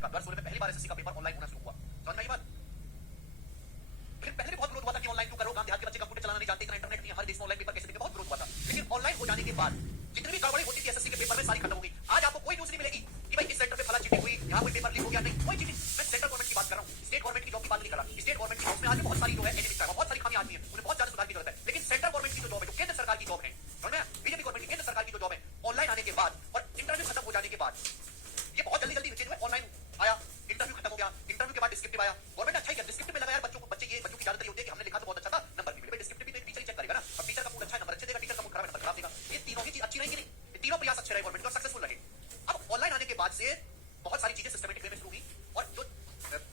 का 2016 में पहली बार एसएससी का पेपर ऑनलाइन होना शुरू हुआ। समझ में आई बात? फिर पहले भी बहुत विरोध हुआ था कि ऑनलाइन क्यों करो, गांव देहात के बच्चे कंप्यूटर चलाना नहीं जानते, इतना इंटरनेट नहीं है, हर देश में ऑनलाइन पेपर कैसे देंगे, बहुत विरोध हुआ था। लेकिन ऑनलाइन हो जाने के बाद जितनी भी गड़बड़ी होती थी एसएससी के पेपर में सारी खत्म हो गई। आज आपको कोई न्यूज नहीं मिलेगी कि भाई इस सेंटर पे फला चीटिंग हुई, यहाँ कोई पेपर लीक हो गया, नहीं कोई चीटिंग। मैं सेंट्रल गवर्नमेंट की बात कर रहा हूँ, स्टेट गवर्नमेंट की जॉब की बात नहीं कर रहा। स्टेट गवर्नमेंट की जॉब में आज बहुत सारी जो है एनिमिक्स है, बहुत सारी खामी आदमी है, उन्हें बहुत ज्यादा सुधार की जरूरत है। लेकिन सेंट्रल गवर्नमेंट की जो जॉब है, जो केंद्र सरकार की जॉब है, समझ में, बीजेपी गवर्नमेंट की केंद्र सरकार की जो जॉब है, ऑनलाइन आने के बाद और इंटरव्यू खत्म हो जाने के बाद, ये बहुत जल्दी जल्दी चेंज हुआ। ऑनलाइन आया, इंटरव्यू खत्म हो गया, इंटरव्यू के बाद डिस्क्रिप्टिव आया। गवर्नमेंट अच्छा किया, डिस्क्रिप्टिव में लगा यार बच्चों की ज्यादातर होती है कि हमने लिखा तो बहुत अच्छा था, नंबर भी मिले। डिस्क्रिप्टिव भी तो एक टीचर ही चेक करेगा ना। अब टीचर का मूड अच्छा है नंबर अच्छे देगा, टीचर का मूड खराब है नंबर खराब देगा। ये तीनों ही चीज अच्छी रहेगी नहीं, ये तीनों प्रयास अच्छे रहे गवर्नमेंट और सक्सेसफुल रहे। अब ऑनलाइन आने के बाद से बहुत सारी चीजें सिस्टमेटिक वे में शुरू हुई और जो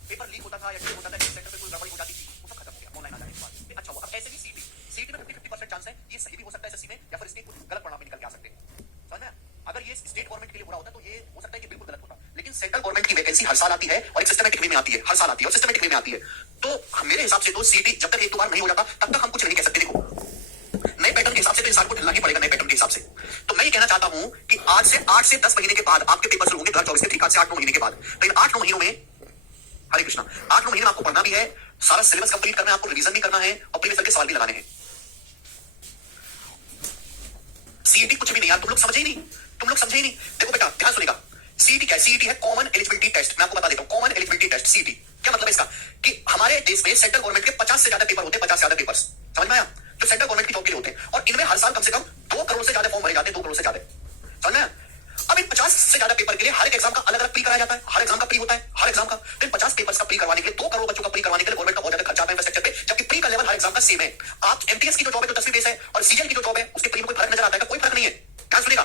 पेपर लीक होता था या होता था सेंटर पे कोई गड़बड़ी हो जाती थी, वो सब खत्म हो गया ऑनलाइन आ जाने के बाद। अच्छा हुआ। अब ऐसे ही सीटी में 50% चांस है ये सही भी हो सकता है एसएससी में, या फिर इसके कुछ गलत परिणाम निकल के आ सकते हैं। समझ में? अगर ये स्टेट गवर्नमेंट के लिए बुरा होता तो ये हो सकता है कि बिल्कुल गलत होता। लेकिन सेंट्रल गवर्नमेंट की वैकेंसी हर साल आती है और एक सिस्टमेटिक वे में आती है, हर साल आती है और सिस्टमेटिक वे में आती है। तो मेरे हिसाब से तो सीटी जब तक एक दो बार नहीं हो जाता तब तक हम कुछ नहीं कह सकते। देखो नए पैटर्न के हिसाब से तो इंसान को ढलना ही पड़ेगा, नए पैटर्न के हिसाब से। तो मैं ये कहना चाहता हूं कि आज से 8 से 10 महीने के बाद आपके पेपर शुरू होंगे 2024 के, ठीक, आज से 8-9 महीने के बाद। लेकिन 8-9 महीनों में, हरे कृष्णा, 8-9 महीने में आपको पढ़ना भी है, सारा सिलेबस कंप्लीट करना है, आपको रिवीजन भी करना है और प्रीवियस के सवाल भी लगाने हैं। सीईटी कुछ भी नहीं यार, तुम लोग समझे ही नहीं। देखो बेटा ध्यान सुनेगा, सीईटी क्या है? सीईटी है कॉमन एलिजिबिलिटी टेस्ट। मैं आपको बता देता हूं कॉमन एलिजिबिलिटी टेस्ट सीईटी क्या मतलब है इसका, कि हमारे देश में सेंट्रल गवर्नमेंट के 50 से ज्यादा पेपर होते हैं, 50 से ज्यादा पेपर्स, समझ में आया, जो सेंट्रल गवर्नमेंट की जॉब के लिए होते हैं। और इनमें हर साल कम से कम 2 करोड़ से ज्यादा फॉर्म भरे जाते हैं, 2 करोड़ से ज्यादा, समझ में आया? अब इन 50 से ज्यादा पेपर के लिए हर एक एग्जाम का अलग अलग प्री कराया जाता है, हर एग्जाम का प्री होता है, हर एग्जाम का। तो इन 50 पेपर्स का प्री करवाने के लिए 2 करोड़ बच्चों का प्री करवाने के लिए गवर्नमेंट का बहुत ज्यादा खर्चा आता है इंफ्रास्ट्रक्चर पे, जबकि प्री का लेवल हर एग्जाम का सेम है। आप एमटीएस की जो जॉब है जो 10वीं बेस है और सीजन की जो जॉब है उसके प्री में कोई फर्क नजर आता है? कोई फर्क नहीं है। ध्यान सुनेगा,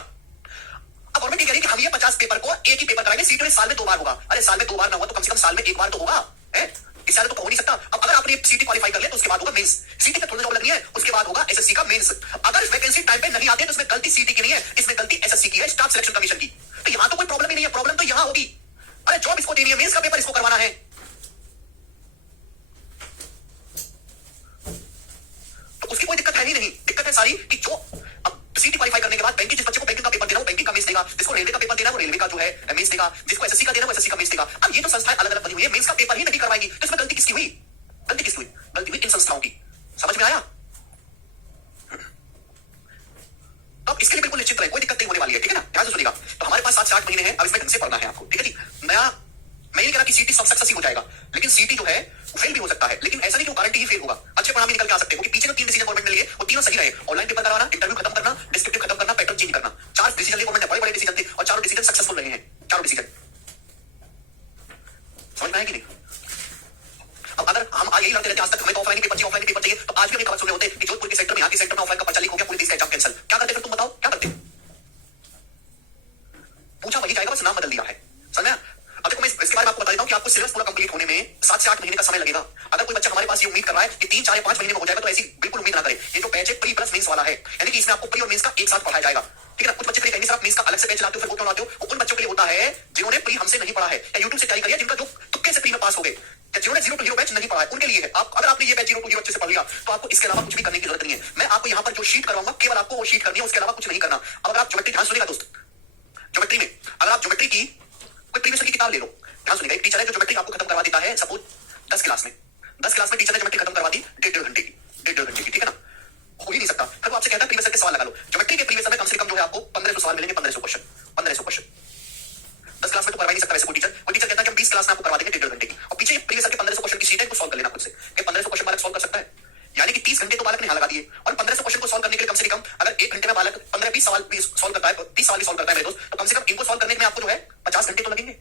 अब गवर्नमेंट ये कह रही है कि हम ये 50 पेपर को एक ही पेपर कराएंगे, सीटी में साल में 2 बार होगा। अरे साल में 2 बार ना हुआ तो कम से कम साल में 1 बार तो होगा, है? इससे ज्यादा तो हो नहीं सकता। अब अगर आपने सीटी क्वालीफाई कर लिया तो उसके बाद होगा मेंस, सीटी पे थोड़ी जॉब लगनी है, उसके बाद होगा एसएससी का मेंस। अगर वैकेंसी टाइम पे नहीं आती है तो इसमें गलती सीटी की नहीं है, इसमें गलती एसएससी की है, स्टाफ सिलेक्शन कमीशन की। तो यहां तो कोई प्रॉब्लम ही नहीं है, प्रॉब्लम तो यहां होगी। अरे जॉब इसको देनी है, मेंस का पेपर इसको करवाना है, तो उसकी कोई दिक्कत है ही नहीं। दिक्कत है सारी कि जो अब सीटी क्वालीफाई करने के बाद बैंकिंग, जिस बच्चे को बैंकिंग का पेपर देना वो बैंकिंग का मेंस देगा, जिसको रेलवे का पेपर देना वो रेलवे का जो है मेंस देगा, जिसको एसएससी का देना वो एसएससी का मेंस देगा। अब ये तो संस्थाएं अलग अलग बनी हुई है, मेंस का पेपर ही नहीं करवाएंगी, तो इसमें गलती किसकी हुई? गलती हुई इन संस्थाओं की। समझ में आया? तो इसके लिए बिल्कुल निश्चित रहे, कोई दिक्कत नहीं होने वाली है, ठीक है ना? ध्यान से सुनिएगा। तो हमारे पास 7 से 8 महीने हैं, अब इसमें ढंग से पढ़ना है आपको, ठीक है जी? मैं नहीं कह रहा कि सीटी सक्सेस ही हो जाएगा, लेकिन सीटी जो है फेल भी हो सकता है, लेकिन ऐसा नहीं कि गारंटी ही फेल होगा, अच्छे परिणाम निकल के आ सकते हैं, क्योंकि पीछे जो 3 डिसीजन गवर्नमेंट ने लिए वो तीनों सही रहे। ऑनलाइन पेपर करवाना, इंटरव्यू खत्म करना, डिस्क्रिप्टिव खत्म करना, पैटर्न चेंज करना, 4 डिसीजन लिए गवर्नमेंट ने, बड़े डिसीजन थे और चारों डिसीजन सक्सेसफुल रहे हैं, चारों डिसीजन। समझ में आया कि नहीं? अब अगर हम यही लड़ते रहते आज तक हमें ऑफलाइन पेपर चाहिए, तो आज भी हमें खबर सुन रहे होते कि जोधपुर के सेक्टर में, यहाँ के सेक्टर में ऑफलाइन का पर्चा लीक हो गया, पूरी देश का एग्जाम कैंसिल। क्या करते फिर तुम बताओ, क्या करते? पूछा वही जाएगा, बस नाम बदल दिया है। समझ में? अब देखो मैं इसके बारे में आपको बता देता हूं कि आपको सिलेबस पूरा कंप्लीट होने में 7 से 8 महीने का समय लगेगा। अगर कोई बच्चा हमारे पास ये उम्मीद कर रहा है कि 3, 4 या 5 महीने में हो जाएगा, तो ऐसी बिल्कुल उम्मीद ना करे। ये जो बैच है प्री प्लस मेंस वाला है, यानी कि इसमें आपको प्री और मेंस का एक साथ पढ़ाया जाएगा, ठीक है ना? कुछ बच्चे कहेंगे सर आप मेंस का अलग से बैच लाते हो, फिर वो क्यों लाते हो? वो उन बच्चों के लिए होता है जिन्होंने प्री हमसे नहीं पढ़ा है या यूट्यूब से तैयारी करी है, जिनका जो तुक्के से प्री में पास हो गए, या जिन्होंने 0 to 0 बैच नहीं पढ़ा है, उनके लिए है। अगर आपने ये बैच 0 to 0 अच्छे से पढ़ लिया तो आपको इसके अलावा कुछ भी करने की जरूरत नहीं है। मैं आपको यहाँ पर जो शीट करवाऊंगा केवल आपको वो शीट करनी है, उसके अलावा कुछ नहीं करना। अब अगर आप ज्योमेट्री, ध्यान सुनिएगा दोस्त, ज्योमेट्री में अगर आप ज्योमेट्री की कोई प्रीवियस की किताब ले लो, ध्यान सुनिएगा, एक टीचर है जो ज्योमेट्री आपको खत्म करवा देता है, सपोज 10 क्लास में टीचर ने ज्योमेट्री खत्म करवा दी 1.5 घंटे की, ठीक है ना? हो ही नहीं सकता। फिर वो आपसे कहता है प्रीवियस के सवाल लगा लो। ज्योमेट्री के प्रीवियस में कम से कम जो है आपको 1500 सवाल मिलेंगे, 1500 क्वेश्चन। 10 क्लास में तो करवा नहीं सकता वैसे कोई टीचर कहता है कि हम 20 क्लास में आपको करवा देंगे 1.5 घंटे की, और पीछे प्रीवियस के 1500 क्वेश्चन की शीट है, को सॉल्व कर लेना खुद से, कि 1500 क्वेश्चन बालक सॉल्व कर सकता है, यानी कि 30 घंटे तो बालक ने यहाँ लगा दिए। और 1500 क्वेश्चन को सॉल्व करने के लिए कम से कम अगर 1 घंटे में बालक 15-20 सवाल भी सॉल्व करता है, 30 सवाल भी सॉल्व करता है मेरे दोस्त, तो कम से कम इनको सॉल्व करने में आपको जो है 50 घंटे तो लगेंगे।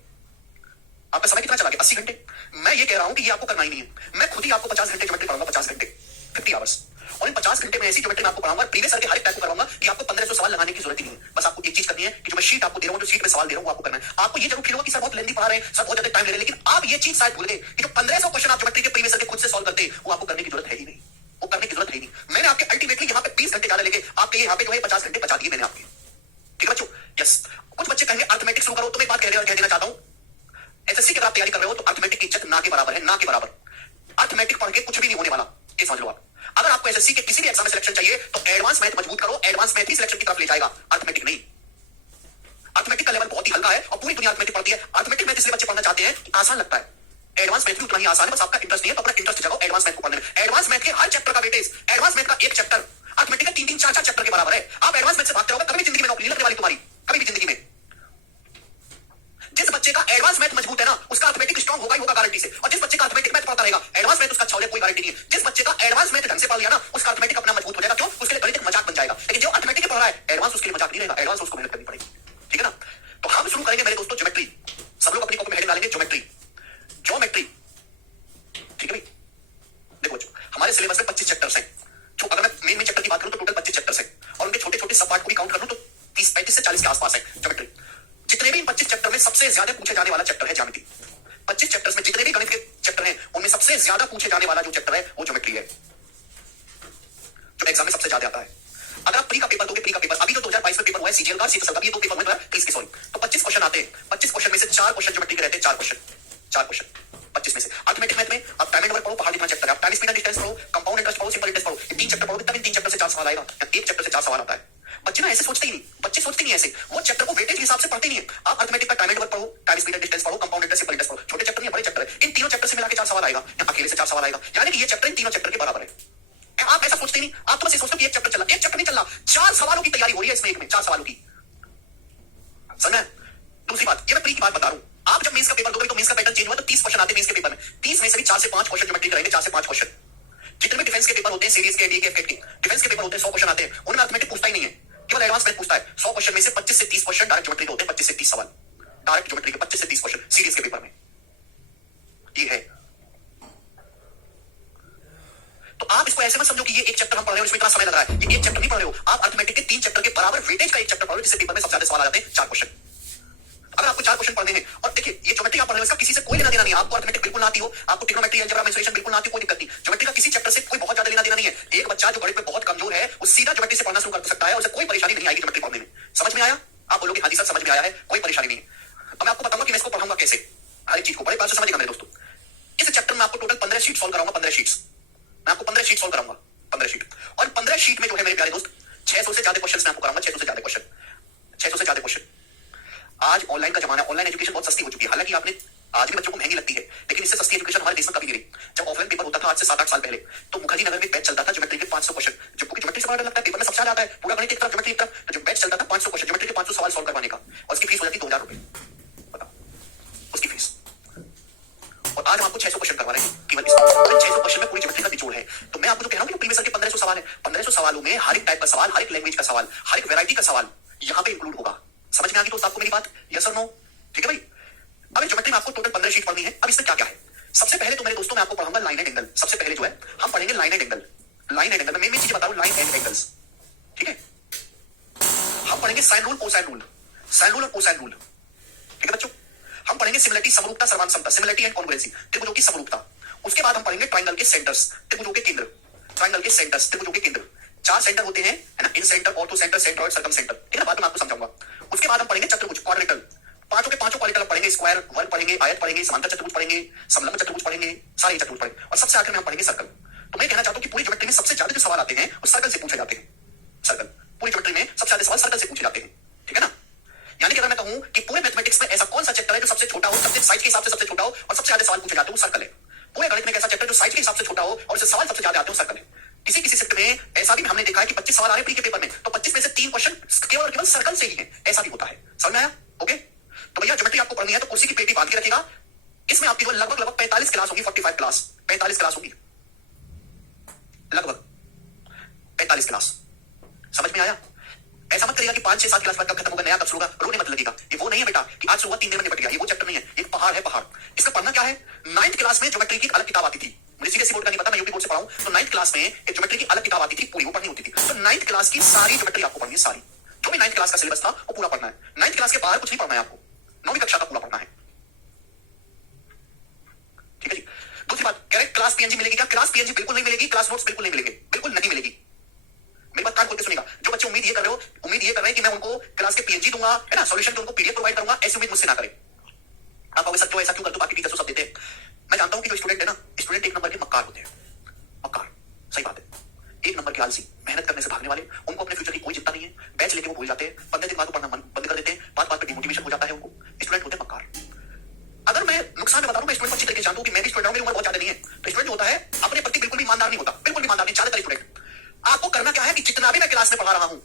आपका समय कितना चला गया? 80 घंटे। मैं ये कह रहा हूं कि ये आपको करना ही नहीं है। मैं खुद ही आपको 50 घंटे ज्योमेट्री पढ़ाऊंगा, 50 घंटे, 50 आवर्स, और इन 50 घंटे में ऐसी ज्योमेट्री मैं आपको पढ़ाऊंगा, प्रीवियस के हर एक टाइप को करवाऊंगा कि आपको 1500 सवाल लगाने की जरूरत ही नहीं है। बस आपको एक चीज करनी है कि जो मैं शीट आपको दे रहा हूं, जो शीट में सवाल दे रहा हूं, वो आपको करना है। आपको ये जरूर फील होगा कि सर बहुत लेंथी पढ़ा रहे हैं, सर बहुत ज्यादा टाइम ले रहे हैं, लेकिन आप ये चीज शायद भूल गए कि जो 1500 क्वेश्चन आप ज्योमेट्री के प्रीवियस के खुद से सॉल्व करते हैं वो आपको करने की जरूरत है ही नहीं, वो करने की जरूरत है ही नहीं। मैंने आपके अल्टीमेटली यहाँ पे 20 घंटे ज्यादा लेके आपके यहाँ पे जो है 50 घंटे बचा दिए मैंने आपके, ठीक है बच्चों? यस। कुछ बच्चे कहेंगे अर्थमेटिक्स शुरू करो, तो मैं एक बात कह देना चाहता हूं, एसएससी की अगर आप तैयारी कर रहे हो तो अर्थमेटिक की इज्जत ना के बराबर है, ना के बराबर। अर्थमेटिक पढ़ के कुछ भी नहीं होने वाला, ये समझ लो आप। अगर आपको एसएससी के किसी भी एग्जाम में सिलेक्शन चाहिए तो एडवांस मैथ मजबूत करो, एडवांस मैथ ही सिलेक्शन की तरफ ले जाएगा, अर्थमेटिक नहीं। अर्थमेटिक का लेवल बहुत ही हल्का है और पूरी दुनिया अर्थमेटिक पढ़ती है। अर्थमेटिक मैथ इसलिए बच्चे पढ़ना चाहते हैं कि आसान लगता है। एडवांस मैथ भी उतना ही आसान है, बस आपका इंटरेस्ट नहीं है तो अपना इंटरेस्ट जगाओ एडवांस मैथ को पढ़ने में। एडवांस मैथ के हर चैप्टर का वेटेज, एडवांस मैथ का एक चैप्टर अर्थमेटिक का 3-3, 4-4 चैप्टर के बराबर है। आप एडवांस मैथ से भागते रहोगे, कभी भी जिंदगी में नौकरी नहीं लगने वाली तुम्हारी, कभी भी जिंदगी में। जिस बच्चे का एडवांस मैथ मजबूत है ना, उसका अर्थमेटिक स्ट्रांग होगा ही होगा गारंटी से। और जिस बच्चे का अर्थमेटिक मैथ पढ़ता रहेगा, एडवांस मैथ उसका अच्छा हो जाए, कोई गारंटी नहीं है। जिस बच्चे का एडवांस मैथ ढंग से पढ़ लिया ना, उसका अर्थमेटिक अपना मजबूत हो जाएगा। क्यों? उसके लिए गणित एक मजाक बन जाएगा। लेकिन जो अर्थमेटिक पढ़ रहा है, एडवांस उसके लिए मजाक नहीं रहेगा, एडवांस उसको मेहनत करनी पड़ेगी। ठीक है ना? तो हम शुरू करेंगे मेरे दोस्तों ज्योमेट्री। सब लोग अपनी कॉपी में हेडिंग डालेंगे ज्योमेट्री। ज्योमेट्री, ठीक है भाई? देखो हमारे सिलेबस में 25 चैप्टर्स हैं। जो अगर मैं मेन चैप्टर की बात करूं तो टोटल 25 चैप्टर्स हैं और उनके छोटे छोटे सब पार्ट को भी काउंट कर लूं तो 35 से 40 के आसपास है ज्योमेट्री। जितने भी इन 25 चैप्टर में सबसे ज्यादा पूछे जाने वाला चैप्टर है ज्यामिति। 25 चैप्टर्स में जितने भी गणित के चैप्टर हैं उनमें सबसे ज्यादा पूछे जाने वाला जो चैप्टर है वो ज्योमेट्री है, जो एग्जाम में सबसे ज्यादा आता है। अगर आप प्री का पेपर दोगे, प्री का पेपर अभी तो 2022 में पेपर हुआ है सीजीएल का, सीजीएल का, ये दो पेपर हुए 30 के, सॉरी, तो 25 क्वेश्चन आते हैं। 25 क्वेश्चन में से 4 क्वेश्चन ज्योमेट्री के रहते हैं, 4 क्वेश्चन 25 में से। अर्थमेटिक मैथ में आप टाइम एंड वर्क पढ़ो, पहाड़ जितना चैप्टर है, आप टाइम स्पीड एंड डिस्टेंस पढ़ो, कंपाउंड इंटरेस्ट पढ़ो, सिंपल इंटरेस्ट पढ़ो, ये 3 चैप्टर पढ़ोगे तब इन 3 चैप्टर से 4 सवाल आएगा, या एक चैप्टर से 4 सवाल आता है। बच्चे ना ऐसे सोचते ही नहीं, बच्चे सोचते नहीं ऐसे, वो चैप्टर को वेटेज के हिसाब से पढ़ते नहीं है। आप अर्थमेटिक का टाइम एंड वर्क पढ़ो, टाइम स्पीड एंड डिस्टेंस पढ़ो, कंपाउंड इंटरेस्ट, सिंपल इंटरेस्ट पढ़ो, छोटे चैप्टर नहीं बड़े चैप्टर है, इन तीनों चैप्टर से मिला के 4 सवाल आएगा या अकेले से 4 सवाल आएगा, यानी कि ये चैप्टर इन तीनों चैप्टर के बराबर है। आप ऐसा सोचते नहीं, आप तो बस ये सोचते हो कि एक चैप्टर चला, एक चैप्टर नहीं चल रहा, 4 सवालों की तैयारी हो रही है इसमें, एक में 4 सवालों की। समझ में? दूसरी बात, ये मैं प्री की बात बता रहा हूं। आप जब मेंस का पेपर दोगे तो मेंस का पैटर्न चेंज हुआ तो 30 क्वेश्चन आते हैं मेंस के पेपर में, 30 में से भी 4 से 5 क्वेश्चन ज्योमेट्री रहेंगे, 4 से 5 क्वेश्चन। जितने भी डिफेंस के पेपर होते हैं, सीरीज के, एडीए के, एफकेट के, डिफेंस के पेपर होते हैं 100 क्वेश्चन आते हैं, उनमें अर्थमेटिक पूछता ही नहीं है, केवल एडवांस मैथ पूछता है। 100 क्वेश्चन में से 25 से 30 क्वेश्चन डायरेक्ट ज्योमेट्री के होते हैं, 25 से 30 सवाल डायरेक्ट ज्योमेट्री के, 25 से 30 क्वेश्चन सीरीज के पेपर में। ये है, तो आप इसको ऐसे मत समझो कि ये एक चैप्टर हम पढ़ रहे हो इसमें इतना समय लग रहा है, ये एक चैप्टर नहीं पढ़ रहे हो आप, अर्थमेटिक के 3 चैप्टर के बराबर वेटेज का एक चैप्टर पढ़ रहे हो, जिससे पेपर में सबसे ज्यादा सवाल आ जाते हैं, 4 क्वेश्चन। अगर आपको 4 क्वेश्चन पढ़ने हैं, और देखिए ये ज्योमेट्री आप पढ़ रहे हो इसका किसी से कोई लेना देना नहीं है, आपको अर्थमेटिक बिल्कुल ना आती हो, आपको ट्रिग्नोमेट्री, अलजेब्रा, मेंसुरेशन बिल्कुल ना आती हो, कोई दिक्कत नहीं। ज्योमेट्री का किसी चैप्टर से कोई बहुत ज्यादा लेना देना नहीं है। एक बच्चा जो गणित में बहुत कमजोर है वो सीधा ज्योमेट्री से पढ़ना शुरू कर सकता है, उसे कोई परेशानी नहीं आएगी ज्योमेट्री पढ़ने में। समझ में आया? आप बोलोगे हाँ जी सर समझ में आया है, कोई परेशानी नहीं है। अब मैं आपको बताऊंगा कि मैं इसको पढ़ाऊंगा कैसे, हर एक चीज को बड़े प्यार से समझिएगा मेरे दोस्तों। इस चैप्टर में आपको टोटल 15 शीट सॉल्व कराऊंगा, 15 शीट्स मैं आपको 15 शीट सॉल्व कराऊंगा, 15 शीट। और 15 शीट में जो है मेरे प्यारे दोस्त 600 से ज्यादा क्वेश्चन मैं आपको कराऊंगा, 600 से ज्यादा क्वेश्चन, 600 से ज्यादा क्वेश्चन। आज ऑनलाइन का जमाना है, ऑनलाइन एजुकेशन बहुत सस्ती हो चुकी है, हालांकि आपने आज भी बच्चों को महंगी लगती है, लेकिन इससे सस्ती एजुकेशन हमारे देश में कभी नहीं रही। जब ऑफलाइन पेपर होता था आज से 7-8 साल पहले, तो मुखर्जी नगर में बैच चलता था ज्योमेट्री के 500 क्वेश्चन, जो ज्योमेट्री से बड़ा डर लगता है, पेपर में सबसे ज्यादा आता है, पूरा गणित एक तरफ, ज्योमेट्री एक तरफ, तो जो बैच चलता था 500 क्वेश्चन ज्योमेट्री के 500 सवाल सॉल्व करवाने का, और उसकी फीस हो जाती 2000 रुपए, बताओ उसकी फीस। और आज हम आपको 600 क्वेश्चन करवा रहे हैं केवल इस 600 क्वेश्चन में पूरी ज्योमेट्री का निचोड़ है। तो मैं आपको जो कह रहा हूं कि प्रीवियस ईयर के 1500 सवाल है, 1500 सवालों में हर एक टाइप का सवाल, हर एक लैंग्वेज का सवाल, हर एक वैरायटी का सवाल यहां पे इंक्लूड होगा। समझ में आ गई दोस्त आपको मेरी बात? यस और नो? ठीक है भाई। अब ज्योमेट्री में आपको टोटल 15 शीट पढ़नी है। अब इसमें क्या क्या है? सबसे पहले तो मेरे दोस्तों मैं आपको पढ़ाऊंगा लाइन एंड एंगल। सबसे पहले जो है हम पढ़ेंगे line and angle. Line and angle में मैं चीजें बता रहा हूं, लाइन एंड एंगल्स, ठीक है। हम पढ़ेंगे sine rule, cosine rule, sine rule और कोसाइन रूल, ठीक है बच्चों। हम पढ़ेंगे सिमिलरिटी, समरूपता, सर्वानुसमता, सिमिलरिटी एंड कॉन्ग्रुएंसी, त्रिभुजों की समरूपता। उसके बाद हम पढ़ेंगे ट्रायंगल के सेंटर्स, त्रिभुजों के केंद्र, ट्रायंगल के सेंटर्स, त्रिभुजों के केंद्र। 4 सेंटर होते हैं, है ना, incentre, orthocentre, centroid, circumcentre, ठीक है, बाद में आपको समझाऊंगा। उसके बाद हम पढ़ेंगे चतुर्भुज, क्वाड्रिलेटरल, पांचों के पांचों क्वाड्रिलेटरल पढ़ेंगे, स्क्वायर, वर्ग पढ़ेंगे, आयत पढ़ेंगे, समांतर चतुर्भुज पढ़ेंगे, समलंब चतुर्भुज पढ़ेंगे, सारे चतुर्भुज पढ़ेंगे, और सबसे आखिर में हम पढ़ेंगे सर्कल। तो मैं कहना चाहता हूं कि पूरी ज्योमेट्री में सबसे ज्यादा जो सवाल आते हैं वो सर्कल से पूछे जाते हैं, सर्कल। पूरी ज्योमेट्री में सबसे ज्यादा सवाल सर्कल से पूछे जाते हैं, ठीक है ना। यानी कि अगर मैं कहूं कि पूरे मैथमेटिक्स में ऐसा कौन सा चैप्टर है जो सबसे छोटा हो, सबसे साइज के हिसाब से सबसे छोटा हो और सबसे ज्यादा सवाल पूछे जाते हो, वो सर्कल है। पूरे गणित में ऐसा चैप्टर जो साइज के हिसाब से छोटा हो और उससे सवाल सबसे ज्यादा आते हो, सर्कल है। किसी किसी शिफ्ट में ऐसा भी हमने देखा है कि 25 सवाल आ रहे प्री के पेपर में, तो 25 में से 3 क्वेश्चन केवल और केवल सर्कल से ही है, ऐसा भी होता है। समझ में आया? ओके। तो भैया ज्योमेट्री आपको पढ़नी है तो कुर्सी की पेटी बांध के रखेगा। इसमें आपकी जो लगभग 45 क्लास होगी, 45 क्लास, 45 क्लास होगी, लगभग 45 क्लास। समझ में आया? ऐसा मत करिएगा कि 5, 6, 7 क्लास बाद कब खत्म होगा, नया कब शुरू होगा, रोने मत लगेगा। ये वो नहीं है बेटा कि आज शुरू हुआ 3 दिन में निपट गया, ये वो चैप्टर नहीं है, एक पहाड़ है, पहाड़। इसका पढ़ना क्या है? 9th क्लास में ज्योमेट्री की अलग किताब आती थी, मुझे सीबीएसई बोर्ड का नहीं पता, मैं यूपी बोर्ड से पढ़ा हूं। तो 9th क्लास में एक ज्योमेट्री की अलग किताब आती थी, पूरी वो पढ़नी होती थी। तो 9th क्लास की सारी ज्योमेट्री आपको पढ़नी है, सारी जो भी 9th क्लास का सिलेबस था वो पूरा पढ़ना है। 9th क्लास के बाहर कुछ नहीं पढ़ना है आपको, 9वीं कक्षा का पूरा पढ़ना है, ठीक है जी। दूसरी बात, कह रहे क्लास पीएनजी मिलेगी क्या? क्लास पीएनजी बिल्कुल नहीं मिलेगी, क्लास नोट्स बिल्कुल नहीं मिलेंगे, बिल्कुल नहीं मिलेगी। मेरी बात कान खोल के सुनिएगा। जो बच्चे उम्मीद ये कर रहे हो, उम्मीद ये कर रहे हैं कि मैं उनको क्लास के पीएनजी दूंगा, है ना, सॉल्यूशन के उनको पीडीएफ प्रोवाइड करूंगा, ऐसी उम्मीद मुझसे ना करें। आप कहोगे सर क्यों ऐसा क्यों कर दो, बाकी टीचर्स सब देते हैं। मैं जानता हूं कि जो स्टूडेंट है ना, स्टूडेंट 1 नंबर के मक्कार होते हैं, मक्कार, सही बात है। 1 नंबर के आलसी, मेहनत करने से भागने वाले, उनको अपने फ्यूचर की कोई चिंता नहीं है। बैच लेके वो भूल जाते हैं, 15 दिन बाद पढ़ना बंद कर देते हैं, बात बात पे स्टूडेंट होते हैं मक्कार। अगर मैं नुकसान में बता दूं, मैं स्टूडेंट को अच्छी तरीके से जानता हूं कि मैं भी स्टूडेंट हूं, मेरी उम्र बहुत ज्यादा नहीं है, तो स्टूडेंट होता है अपने प्रति बिल्कुल भी ईमानदार नहीं होता, बिल्कुल भी ईमानदार नहीं, ज्यादातर स्टूडेंट। आपको करना क्या है कि जितना भी मैं क्लास में पढ़ा रहा हूं,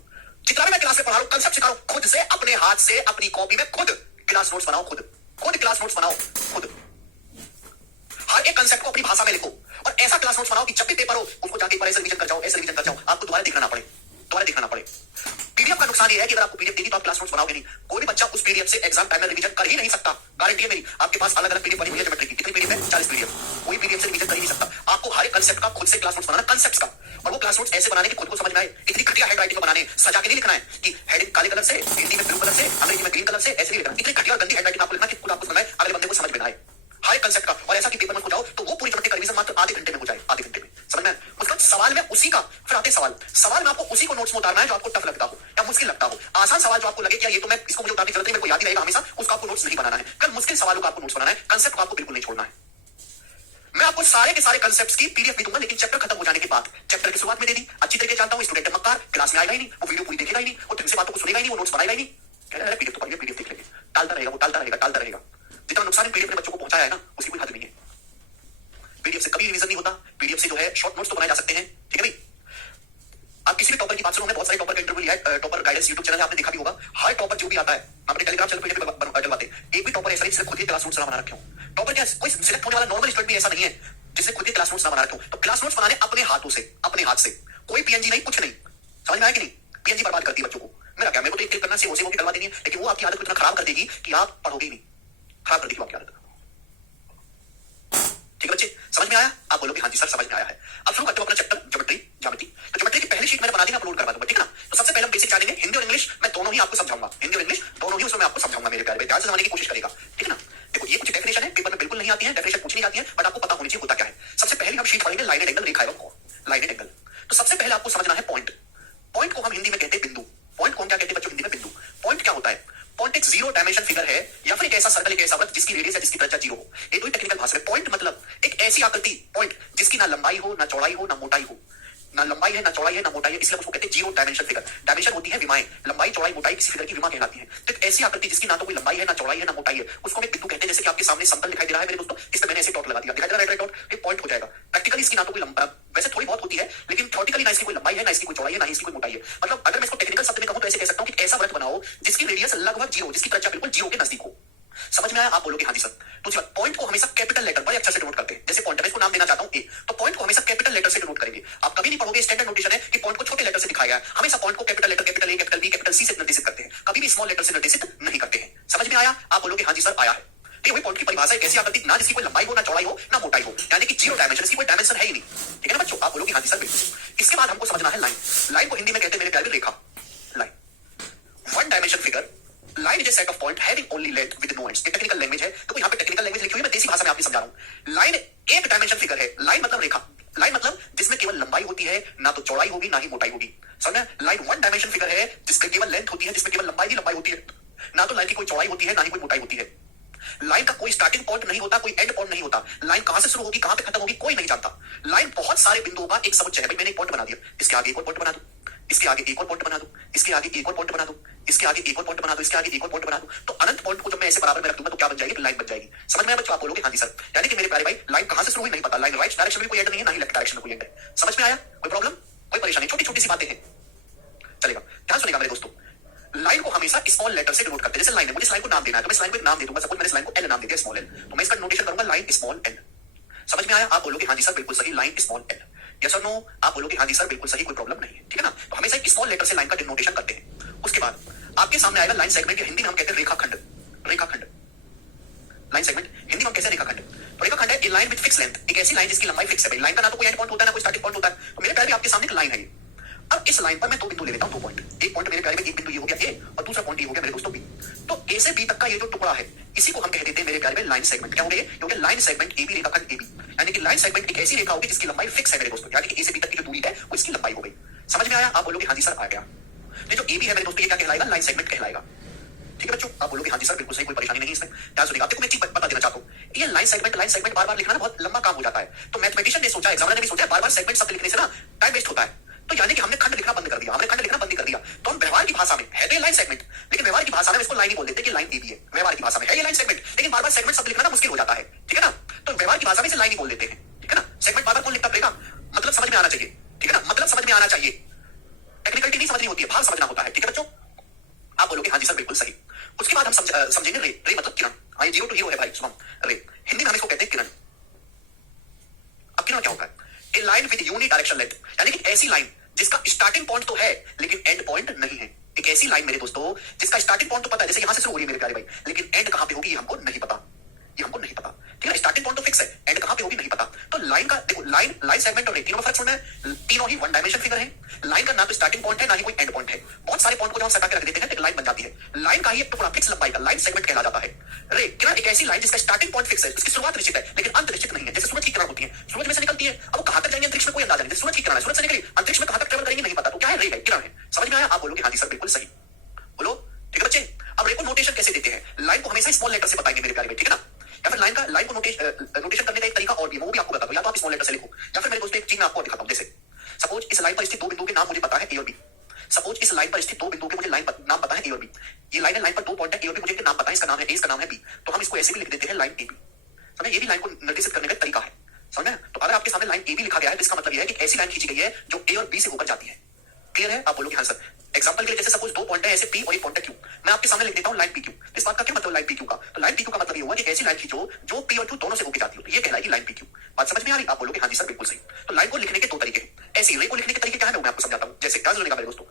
जितना भी मैं क्लास में पढ़ा रहा हूं, कंसेप्ट सिखा रहा हूं, खुद से अपने हाथ से अपनी कॉपी में खुद क्लास नोट्स बनाओ, खुद क्लास नोट्स बनाओ, खुद हर एक कंसेप्ट को अपनी भाषा में लिखो और ऐसा क्लास नोट्स बनाओ कि जब भी पेपर हो उसको जाके एक बार ऐसे रिवीजन कर जाओ, ऐसे रिवीजन कर जाओ, आपको दोबारा दिखना ना पड़े, दोबारा दिखना ना पड़े। पीडीएफ का नुकसान ये है कि अगर आपको पीडीएफ देगी तो आप क्लास नोट्स बनाओगे नहीं, कोई भी बच्चा उस पीडीएफ से एग्जाम टाइम में रिवीजन कर ही नहीं सकता, गारंटी है मेरी। आपके पास अलग अलग पीडीएफ बनी हुई है ज्योमेट्री की, कितनी पीडीएफ है? 40 पीडीएफ, कोई पीडीएफ से रिवीजन कर ही नहीं सकता। आपको हर एक कंसेप्ट का खुद से क्लास नोट्स बनाना, कंसेप्ट्स का, और वो क्लास नोट्स ऐसे बनाने की खुद को समझ में आए। इतनी घटिया हैंडराइटिंग में बनाने, सजा के नहीं लिखना है कि हेडिंग काले कलर से, हिंदी में ब्लू कलर से, अंग्रेजी में ग्रीन कलर से, ऐसे नहीं लिखना। इतनी घटिया और गंदी हैंडराइटिंग आपको लिखना कि खुद आपको समझ आए, अगले बंदे को समझ में आए हर एक कंसेप्ट का, और ऐसा कि पेपर में हो जाओ तो वो पूरी ज्योमेट्री का रिवीजन मात्र आधे घंटे में हो जाए, आधे घंटे में, समझ में? मतलब सवाल में उसी का, फिर आते सवाल में आपको उसी को नोट्स में उतारना है जो आपको टफ लगता हो या मुश्किल लगता हो। आसान सवाल जो आपको लगे कि ये तो मैं इसको मुझे उतारने की जरूरत नहीं, मेरे को याद ही रहेगा हमेशा, उसका आपको नोट्स नहीं बनाना है। कल मुश्किल सवालों का आपको नोट्स बनाना है, कंसेप्ट को आपको बिल्कुल नहीं छोड़ना है। मैं आपको सारे के सारे कंसेप्ट्स की पीडीएफ भी दूंगा, लेकिन चैप्टर खत्म हो जाने के बाद। चैप्टर की शुरुआत में दे दी, अच्छी तरीके जानता हूं, स्टूडेंट मक्कार, क्लास में आएगा ही नहीं, वो वीडियो पूरी देखेगा ही नहीं, वो ढंग से बातों को सुनेगा ही नहीं, वो नोट्स बनाएगा ही नहीं, कह रहा है पीडीएफ तो पढ़िए, पीडीएफ देख लेंगे, टालता रहेगा, वो टालता रहेगा, टालता रहेगा। जितना नुकसान पीडीएफ ने बच्चों को पहुंचाया है ना, उसकी कोई हद नहीं है। पीडीएफ से कभी रिवीजन नहीं होता, पीडीएफ से जो है शॉर्ट नोट्स तो बनाए जा सकते हैं, ठीक है भाई। आप किसी भी टॉपर की बात सुनो, हमने बहुत सारे टॉपर का इंटरव्यू लिया है, टॉपर गाइडेंस यूट्यूब चैनल है, आपने देखा भी होगा। हर टॉपर जो भी आता है, हम अपने टेलीग्राम चैनल पर डलवाते हैं। एक भी टॉपर ऐसा नहीं जिसने खुद ही क्लास नोट्स ना बना रखे हो। टॉपर क्या, कोई सिलेक्ट होने वाला नॉर्मल स्टूडेंट भी ऐसा नहीं है जिसने खुद ही क्लास नोट्स ना बना रखे हो। तो क्लास नोट्स बनाने अपने हाथों से, अपने हाथ से, कोई पीएनजी नहीं, कुछ नहीं, समझ में आया कि नहीं? पीएनजी बर्बाद करती है बच्चों को। मेरा क्या, मेरे को तो एक क्लिक करना से वो भी डलवा देनी है, लेकिन वो आपकी आदत को इतना खराब कर देगी कि आप पढ़ोगे ही नहीं, खराब कर देगी आपकी आदत। ठीक है बच्चे, समझ में आया? आप बोलोगे हाँ जी सर समझ में आया है। अब शुरू करते हो अपना चैप्टर ज्योमेट्री। तो ज्योमेट्री की पहली शीट मैंने बना दी, अपलोड करवा दूंगा, ठीक है ना? तो सबसे पहले हम बेसिक जानेंगे, हिंदी और इंग्लिश मैं दोनों ही आपको समझाऊंगा, हिंदी और इंग्लिश दोनों ही उसमें मैं आपको समझाऊंगा मेरे प्यारे भाई, ध्यान से समझने की कोशिश करेगा, ठीक है ना? देखो ये कुछ डेफिनेशन है, पेपर में बिल्कुल नहीं आती है, डेफिनेशन पूछी नहीं जाती है, बट आपको पता होनी चाहिए होता क्या है। सबसे पहले हम शीट पढ़ेंगे लाइन एंड एंगल, रेखा एवं कोण, लाइन एंड एंगल। तो सबसे पहले आपको समझना है पॉइंट। पॉइंट को हम हिंदी में कहते हैं बिंदु। पॉइंट को हम क्या कहते हैं बच्चों हिंदी में? बिंदु। पॉइंट क्या होता है? पॉइंट एक जीरो डायमेंशन फिगर है या फिर एक ऐसा सर्कल, एक ऐसा वृत्त जिसकी रेडियस या जिसकी त्रिज्या जीरो हो। ये तो टेक्निकल भाषा में पॉइंट मतलब एक ऐसी आकृति, पॉइंट जिसकी ना लंबाई हो, ना चौड़ाई हो, ना मोटाई हो, ना लंबाई है, ना चौड़ाई है, ना मोटाई है, इसलिए उसको कहते हैं जीरो डायमेंशन फिगर। डायमेंशन होती है विमाएं, लंबाई चौड़ाई मोटाई किसी फिगर की विमा कहलाती है। तो एक ऐसी आकृति जिसकी ना तो कोई लंबाई है, ना चौड़ाई है, ना मोटाई है, उसको हम एक बिंदु कहते हैं। जैसे कि आपके सामने समतल दिखाई दे रहा है मेरे दोस्तों, इस पे मैंने ऐसे डॉट लगा दिया, दिखाई दे रहा है डॉट, एक पॉइंट हो जाएगा। प्रैक्टिकली इसकी ना तो कोई वैसे थोड़ी बहुत होती है, लेकिन थ्योरेटिकली ना इसकी कोई लंबाई है, ना इसकी कोई चौड़ाई है, ना इसकी कोई मोटाई है। मतलब अगर मैं इसको टेक्निकल शब्द में कहूं तो ऐसे कह सकता हूं कि ऐसा वृत्त बनाओ जिसकी रेडियस लगभग जीरो, जिसकी त्रिज्या बिल्कुल जीरो के नजदीक हो। समझ में आया? आप बोलोगे हाँ जी सर। तो पॉइंट को हमेशा कैपिटल लेटर बड़े अक्षर से डिनोट करते हैं। जैसे पॉइंट मैं इसको नाम देना चाहता हूं ए, तो पॉइंट को हमेशा कैपिटल लेटर से डिनोट करेंगे। आप कभी नहीं पढ़ोगे स्टैंडर्ड नोटेशन है कि पॉइंट को छोटे लेटर से दिखाया गया है, हमेशा पॉइंट को capital letter, capital A, capital B, capital C से निर्देशित करते हैं, कभी भी स्मॉल लेटर से निर्देशित नहीं करते हैं। समझ में आया? आप बोलोगे हाँ जी सर आया है। ठीक है, पॉइंट की परिभाषा एक ऐसी आकृति ना जिसकी कोई लंबाई हो, ना चौड़ाई हो, ना मोटाई हो, यानी कि जीरो डायमेंशन, इसकी कोई डायमेंशन है ही नहीं। ठीक है ना बच्चों? आप बोलोगे हाँ जी सर बिल्कुल। इसके बाद हमको समझना है लाइन। लाइन को हिंदी में कहते हैं मेरे प्यारे रेखा, line, one dimension figure. Line is a set of point having only length with no ends. Technical language है, तो यहाँ पे टेक्निकल लैंग्वेज लिखी हुई है, मैं देसी भाषा में आपको समझा रहा हूँ। लाइन एक डायमेंशन फिगर है। लाइन मतलब रेखा, लाइन मतलब जिसमें केवल लंबाई होती है, ना तो चौड़ाई होगी ना ही मोटाई होगी। समझना? लाइन वन डायमेंशन फिगर है जिसमें केवल लेंथ होती है, जिसमें केवल लंबाई ही लंबाई होती है, ना तो लाइन की कोई चौड़ाई होती है, ना ही कोई मोटाई होती है। लाइन का कोई स्टार्टिंग पॉइंट नहीं होता, कोई एंड पॉइंट नहीं होता। लाइन कहां से शुरू होगी, कहां पे खत्म होगी, कोई नहीं जानता। लाइन बहुत सारे बिंदुओं का एक समुच्चय है। भाई मैंने एक पॉइंट बना दिया, इसके आगे एक और पॉइंट बना दूं, इसके आगे एक और पॉइंट बना दूं, इसके आगे एक और पॉइंट बना दूं, इसके आगे एक और पॉइंट बना दूं, इसके आगे एक और पॉइंट बना दूं, तो अनंत पॉइंट को जब मैं ऐसे बराबर में रख दूंगा तो क्या बन जाएगी? लाइन बन जाएगी। समझ में आया बच्चों? आप बोलोगे हाँ जी सर। यानी कि मेरे प्यारे भाई लाइन कहां से शुरू हुई नहीं पता, लाइन राइट डायरेक्शन में कोई एंड नहीं है, ना ही लेफ्ट डायरेक्शन में कोई एंड है। समझ में आया? कोई प्रॉब्लम, कोई परेशानी? छोटी छोटी सी बातें हैं, चलेगा। ध्यान सुनेगा मेरे दोस्तों। लाइन को हमेशा स्मॉल लेटर से डिनोट करते हैं। जैसे लाइन है, मुझे इस लाइन को नाम देना है तो मैं इस लाइन को एक नाम दे दूंगा। सपोज मैंने इस लाइन को एल नाम दे दिया, स्मॉल एल, तो मैं इसका नोटेशन करूंगा लाइन स्मॉल एल। समझ में आया? आप बोलोगे हाँ जी सर बिल्कुल सही, लाइन स्मॉल एल। यस और नो? आप बोलोगे हाँ जी सर बिल्कुल सही, कोई प्रॉब्लम नहीं है। ठीक है ना? तो हमेशा एक स्मॉल लेटर से लाइन का डिनोटेशन करते हैं। उसके बाद आपके सामने आएगा लाइन सेगमेंट, हिंदी में हम कहते हैं रेखाखंड। रेखाखंड, लाइन सेगमेंट हिंदी में हम कैसे? रेखाखंड। तो रेखाखंड है a line with fix length, एक ऐसी लाइन जिसकी लंबाई फिक्स है। भाई लाइन का ना तो कोई एंड पॉइंट होता है, ना कोई स्टार्टिंग पॉइंट होता है। तो मेरे प्यारे आपके सामने एक लाइन है। अब इस लाइन पर मैं दो बिंदु ले लेता हूं, दो पॉइंट। एक पॉइंट मेरे प्यारे में, एक बिंदु ये हो गया ए और दूसरा पॉइंट ये हो गया मेरे दोस्तों बी। तो ए से बी तक का ये जो टुकड़ा है इसी को हम कह देते हैं मेरे प्यारे में लाइन सेगमेंट। क्या हो गया? क्योंकि लाइन सेगमेंट ए बी, रेखाखंड ए बी, यानी कि लाइन सेगमेंट एक ऐसी रेखा होगी जिसकी लंबाई फिक्स है मेरे दोस्तों, यानी कि ए से बी तक की जो दूरी है वो इसकी लंबाई हो गई। समझ में आया? आप बोलोगे हाँ जी सर आ गया। जो ए बी है मेरे दोस्तों ये क्या कहलाएगा? लाइन सेगमेंट कहलाएगा। ठीक है बच्चों? आप बोलोगे हाँ जी सर बिल्कुल सही, कोई परेशानी नहीं इसमें। ध्यान सुनिएगा। आपको मैं एक चीज बता देना चाहता हूँ, ये लाइन सेगमेंट बार बार लिखना ना बहुत लंबा काम हो जाता है। तो मैथमेटिशियन ने सोचा, एग्जामिनर ने भी सोचा, बार बार सेगमेंट शब्द लिखने से ना टाइम वेस्ट होता है। तो यानी कि हमने खंड लिखना बंद कर दिया, हमने खंड लिखना बंद कर दिया। तो हम व्यवहार की भाषा में है तो लाइन सेगमेंट, लेकिन व्यवहार की भाषा में इसको लाइन ही बोल देते हैं कि लाइन एबी है, व्यवहार की भाषा में है ये लाइन सेगमेंट, लेकिन बार बार सेगमेंट शब्द लिखना ना मुश्किल हो जाता है, ठीक है ना, तो व्यवहार की भाषा में इसे लाइन ही बोल देते हैं, ठीक है ना। सेगमेंट बार बार कौन लिखता पड़ेगा, मतलब समझ में आना चाहिए, ठीक है ना, मतलब समझ में आना चाहिए, टेक्निकलिटी नहीं समझनी होती है, भाव समझना होता है, ठीक है बच्चों। आप बोलोगे हाँ जी सर बिल्कुल सही। उसके बाद हम समझेंगे रे, रे मतलब किरण, हाँ जीरो टू हीरो है भाई शुभम, रे हिंदी में हम इसको कहते हैं किरण। अब किरण क्या होता है, a line with unidirection length, यानी कि ऐसी लाइन जिसका स्टार्टिंग पॉइंट तो है लेकिन एंड पॉइंट नहीं है। एक ऐसी लाइन मेरे दोस्तों जिसका स्टार्टिंग पॉइंट तो पता है, जैसे यहां से शुरू हो रही है मेरे प्यारे भाई, लेकिन एंड कहां पे होगी ये हमको नहीं पता, ये हमको नहीं पता, ठीक है। स्टार्टिंग पॉइंट तो फिक्स है, एंड कहां पे होगी नहीं पता। तो लाइन का देखो, लाइन लाइन सेगमेंट और रे तीनों का फर्क सुनना है, तीनों ही वन डायमेंशन फिगर है। लाइन का ना तो स्टार्टिंग पॉइंट है ना ही कोई एंड पॉइंट है, बहुत सारे पॉइंट को जब हम सटा के रख देते हैं तो एक लाइन बन जाती है। लाइन का ही एक टुकड़ा फिक्स लंबाई का लाइन सेगमेंट कहला जाता है। रे किरण एक ऐसी लाइन जिसका स्टार्टिंग पॉइंट फिक्स है, उसकी शुरुआत निश्चित है लेकिन अंत निश्चित नहीं है। जैसे सूरज की किरण होती है, सूरज में से निकलती है, अब वो कहां तक जाएंगे अंतरिक्ष में कोई अंदाजा नहीं, सूरज की किरण है, सूरज से निकली अंतरिक्ष में कहां तक ट्रेवल करेंगे नहीं पता, तो क्या है रे है, किरण है। समझ में आया, आप बोलोगे हाँ जी सर बिल्कुल सही, बोलो ठीक है बच्चे। अब रे को नोटेशन कैसे देते हैं, लाइन को हमेशा स्मॉल लेटर से बताएंगे मेरे प्यारे, ठीक है ना। या फिर लाइन को नोटेशन करने का एक तरीका और भी, वो भी आपको बता दूं, या तो आप स्मॉल लेटर से लिखो, या फिर मेरे दोस्तों एक चीज मैं आपको दिखाता हूं। जैसे सपोज इस लाइन पर स्थित दो बिंदु के नाम मुझे पता है ए और बी, सपोज इस लाइन पर स्थित दो बिंदु के मुझे नाम पता है ए और बी, ये लाइन है, लाइन पर दो पॉइंट है ए और बी, मुझे नाम पता है, इसका नाम है ए, इसका नाम है बी, तो हम इसको ऐसे भी लिख देते हैं लाइन ए बी। समझे, ये भी लाइन को निर्देशित करने का तरीका है, समझ में। तो अगर आपके सामने लाइन ए बी लिखा गया है तो इसका मतलब यह है कि ऐसी लाइन खींची गई है जो ए और बी से होकर जाती है। क्लियर है, आप बोलोगे हाँ सर। एग्जांपल के लिए जैसे सपोज दो पॉइंट है ऐसे पी और एक पॉइंट है क्यू, मैं आपके सामने लिख देता हूं लाइन पी क्यू। इस बात का क्या मतलब लाइन पी क्यू का, तो लाइन पी क्यू का मतलब ये हुआ कि ऐसी लाइन खींचो जो पी और क्यू दोनों से होकर जाती हो, तो ये कहलाएगी लाइन पी क्यू। बात समझ में आ रही, आप बोलोगे हाँ जी सर बिल्कुल सही। तो लाइन को लिखने के दो तरीके हैं, ऐसी रे को लिखने के तरीके क्या है मैं आपको समझाता हूं। जैसे क्या जरूरी मेरे दोस्तों,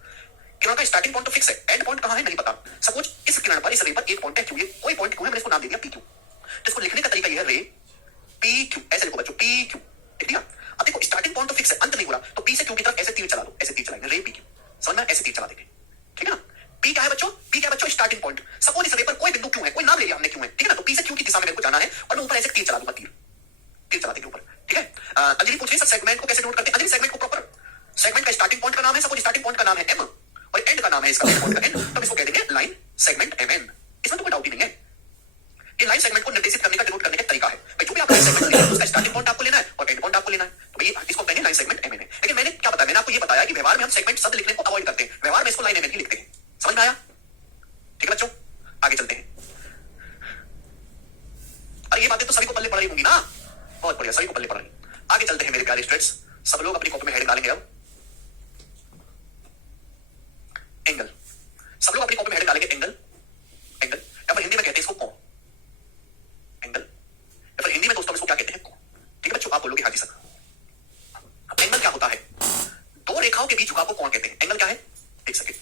किरण का स्टार्टिंग पॉइंट तो फिक्स है, एंड पॉइंट कहां है नहीं पता। सपोज इस किरण पर, इस रे पर एक पॉइंट है क्यू, ये कोई पॉइंट क्यू है, मैंने इसको नाम दे दिया पी क्यू। तो इसको लिखने का तरीका ये है रे पी क्यू, ऐसे लिखो बच्चों पी क्यू, ठीक है। अब देखो स्टार्टिंग पॉइंट तो फिक्स है, अंत नहीं हो रहा, तो पी से क्यू की तरफ ऐसे तीर चला दो, ऐसे तीर चलाएंगे रे पी क्यू, समझ में, ऐसे तीर चला देंगे, ठीक है ना। पी क्या है बच्चों, पी क्या है बच्चों, स्टार्टिंग पॉइंट। सपोज इस रे पर कोई बिंदु क्यू है, कोई नाम ले लिया हमने क्यू है, ठीक है ना, तो पी से क्यू की दिशा में मेरे को जाना है और मैं ऊपर ऐसे तीर चला दूंगा, तीर चला देंगे ऊपर, ठीक है। अंजलि पूछ रही है सेगमेंट को कैसे नोट करते हैं। अंजलि सेगमेंट को प्रॉपर, सेगमेंट का स्टार्टिंग पॉइंट का नाम है, सपोज स्टार्टिंग पॉइंट का नाम है एम और एंड का नाम है इसका पॉइंट का एन, तो इसको कह देंगे लाइन सेगमेंट एम एन। इसमें तो कोई डाउट ही नहीं है, ये लाइन सेगमेंट को निर्देशित करने का, डिनोट करने का तरीका है भाई। जो भी आप लाइन सेगमेंट लेना है उसका स्टार्टिंग पॉइंट आपको लेना है और एंड पॉइंट आपको लेना है, तो भाई इसको कहेंगे लाइन सेगमेंट एमएन है। लेकिन मैंने क्या बताया, मैंने आपको ये बताया कि व्यवहार में हम सेगमेंट शब्द लिखने को अवॉइड करते हैं, व्यवहार में इसको लाइन एमएन ही लिखते हैं। समझ में आया, ठीक है बच्चों, आगे चलते हैं। अरे ये बातें तो सभी को पल्ले पड़ रही होंगी ना, बहुत बढ़िया, सभी को पल्ले पड़ रही। आगे चलते हैं मेरे प्यारे स्टूडेंट्स, सब लोग अपनी कॉपी में हेडिंग डालेंगे। अब एंगल, सब लोग अपनी कॉपी में हेडिंग डालेंगे एंगल, एंगल या फिर हिंदी में कहते हैं इसको कोण, एंगल या फिर हिंदी में दोस्तों इसको क्या कहते हैं कोण, ठीक है बच्चों। आप बोलोगे हाँ जी सर। एंगल क्या होता है, दो रेखाओं के बीच झुकाव को कोण कहते हैं। एंगल क्या है, एक सेकंड,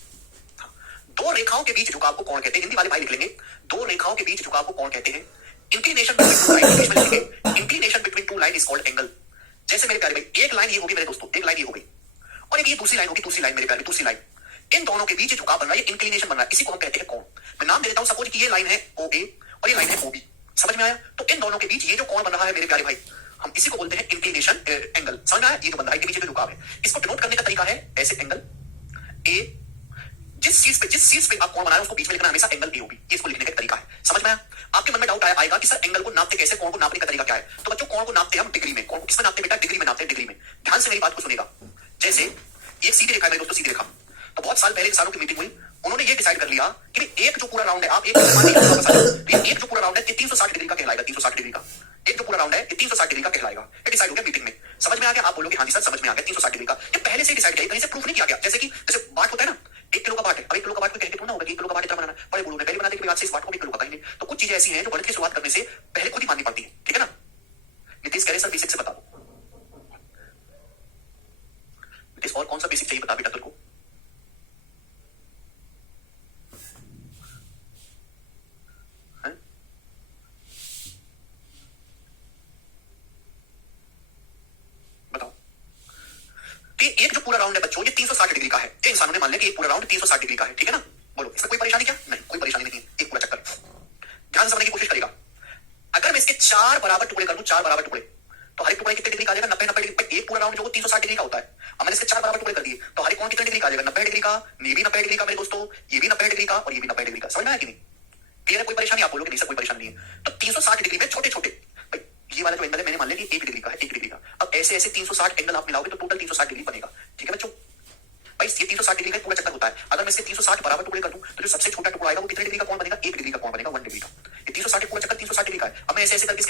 दो रेखाओं के बीच झुकाव को कोण कहते हैं। हिंदी वाले भाई लिख लेंगे, दो रेखाओं के बीच झुकाव को कोण कहते हैं। Inclination between two line, English में लिखेंगे inclination between two line is called angle. जैसे मेरे प्यारे भाई एक लाइन ये होगी मेरे दोस्तों, एक लाइन ये हो गई और एक ये दूसरी लाइन होगी, दूसरी लाइन मेरे प्यारे, दूसरी लाइन, इन दोनों के बीच झुकाव बन रहा है, इंक्लिनेशन बन रहा है, इसी को हम कहते हैं कोण। मैं नाम दे देता हूं, सपोज कि ये लाइन है ओ ए और ये लाइन है ओ बी, समझ में आया। तो इन दोनों के बीच ये जो कोण बन रहा है मेरे प्यारे भाई, हम इसी को बोलते हैं इंक्लिनेशन एंगल। समझ में आया, ये जो बन रहा है इनके बीच जो झुकाव है, इसको डिनोट करने का तरीका है ऐसे एंगल ए, जिस चीज पे आप कोण बना रहे हैं उसको बीच में लिखना हमेशा एंगल ए होगी, इसको लिखने का तरीका है। समझ में आया। आपके मन में डाउट आएगा कि सर एंगल को नापते कैसे, कोण को नापने का तरीका क्या है। तो बच्चों कोण को नापते हैं हम डिग्री में। कोण को किसमें नापते हैं बेटा, डिग्री में नापते हैं, डिग्री में। ध्यान से मेरी बात को सुनेगा। जैसे ये सीधी रेखा है मेरे दोस्तों, सीधी रेखा, तो बहुत साल पहले इंसानों की मीटिंग हुई, उन्होंने ये डिसाइड कर लिया कि एक जो पूरा राउंड है, आप एक एक जो पूरा राउंड है 360 डिग्री का कहलाएगा, 360 डिग्री का एक जो पूरा राउंड है 360 डिग्री का कहलाएगा। ये डिसाइड हो गया मीटिंग में। समझ में आ गया, आप बोलोगे हाँ जी सर समझ में आ गया, 360 डिग्री का। ये पहले से डिसाइड किया, कहीं से प्रूफ नहीं किया गया। जैसे कि जैसे बाट होता है ना, 1 किलो का बाट है, अब 1 किलो का बाट को कहते थोड़ा होगा कि 1 किलो का बाट इतना बनाना, बड़े बूढ़ों ने पहले बना दे कि आज से इस बाट को 1 किलो का कहेंगे। तो कुछ चीजें ऐसी हैं जो गणित की शुरुआत करने से पहले खुद ही माननी पड़ती है, ठीक है ना। नीतीश कह रहे सर बेसिक से बता दो, नीतीश और कौन सा बेसिक चाहिए बता बेटा तुमको। एक जो पूरा राउंड है बच्चों ये 360 डिग्री का है। ये इंसानों ने मान लिया कि एक पूरा राउंड 360 डिग्री का है, ठीक है ना। बोलो इसमें कोई परेशानी क्या, नहीं कोई परेशानी नहीं है। एक पूरा चक्कर ध्यान समझने की कोशिश करेगा। अगर मैं इसके 4 बराबर टुकड़े कर दूं, 4 बराबर टुकड़े, तो हर एक टुकड़े कितने डिग्री का आ जाएगा, 90 डिग्री। एक पूरा राउंड जो 360 डिग्री का होता है, अब मैंने इसके 4 बराबर टुकड़े कर दिए तो हर एक कोण कितने डिग्री का आ जाएगा, 90 डिग्री का। ये भी 90 डिग्री का मेरे दोस्तों, ये भी 90 डिग्री का और ये भी 90 डिग्री का। समझ में आया कि नहीं, क्लियर है, कोई परेशानी। आप बोलोगे नहीं सर कोई परेशानी नहीं है। तो 360 डिग्री में छोटे छोटे, ये वाला जो एंगल है मैंने मान लिया कि 1 डिग्री का है, 1 डिग्री का। अब ऐसे ऐसे 360 एंगल आप मिलाओगे तो टोटल 360 डिग्री बनेगा, ठीक है बच्चों। भाई ये 360 डिग्री का पूरा चक्कर होता है। अगर मैं इसके 360 बराबर टुकड़े कर दूं तो जो सबसे छोटा टुकड़ा आएगा वो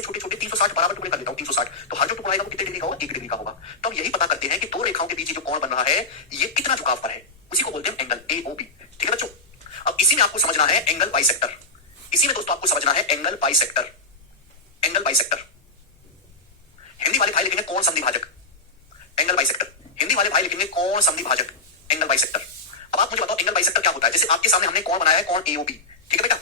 छोटे छोटे 360 बराबर टुकड़े कर लेता हूं, 360, तो हर जो टुकड़ा आएगा वो कितने डिग्री का होगा, 1 डिग्री का होगा। तो हम यही पता करते हैं कि दो रेखाओं के बीच जो कोण बन रहा है ये कितना झुकाव पर है, उसी को बोलते हैं एंगल AOB। ठीक है बच्चों, अब इसी में आपको समझना है एंगल बाइसेक्टर। इसी में दोस्तों आपको समझना है angle bisector. Angle bisector Hindi वाले भाई लिखेंगे कोण समद्विभाजक। एंगल बाइसेक्टर हिंदी वाले भाई लिखेंगे कोण समद्विभाजक, एंगल बाइसेक्टर। अब आप मुझे बताओ एंगल बाइसेक्टर क्या होता है। जैसे आपके सामने हमने कोण बनाया है, कोण AOB, ठीक है बेटा।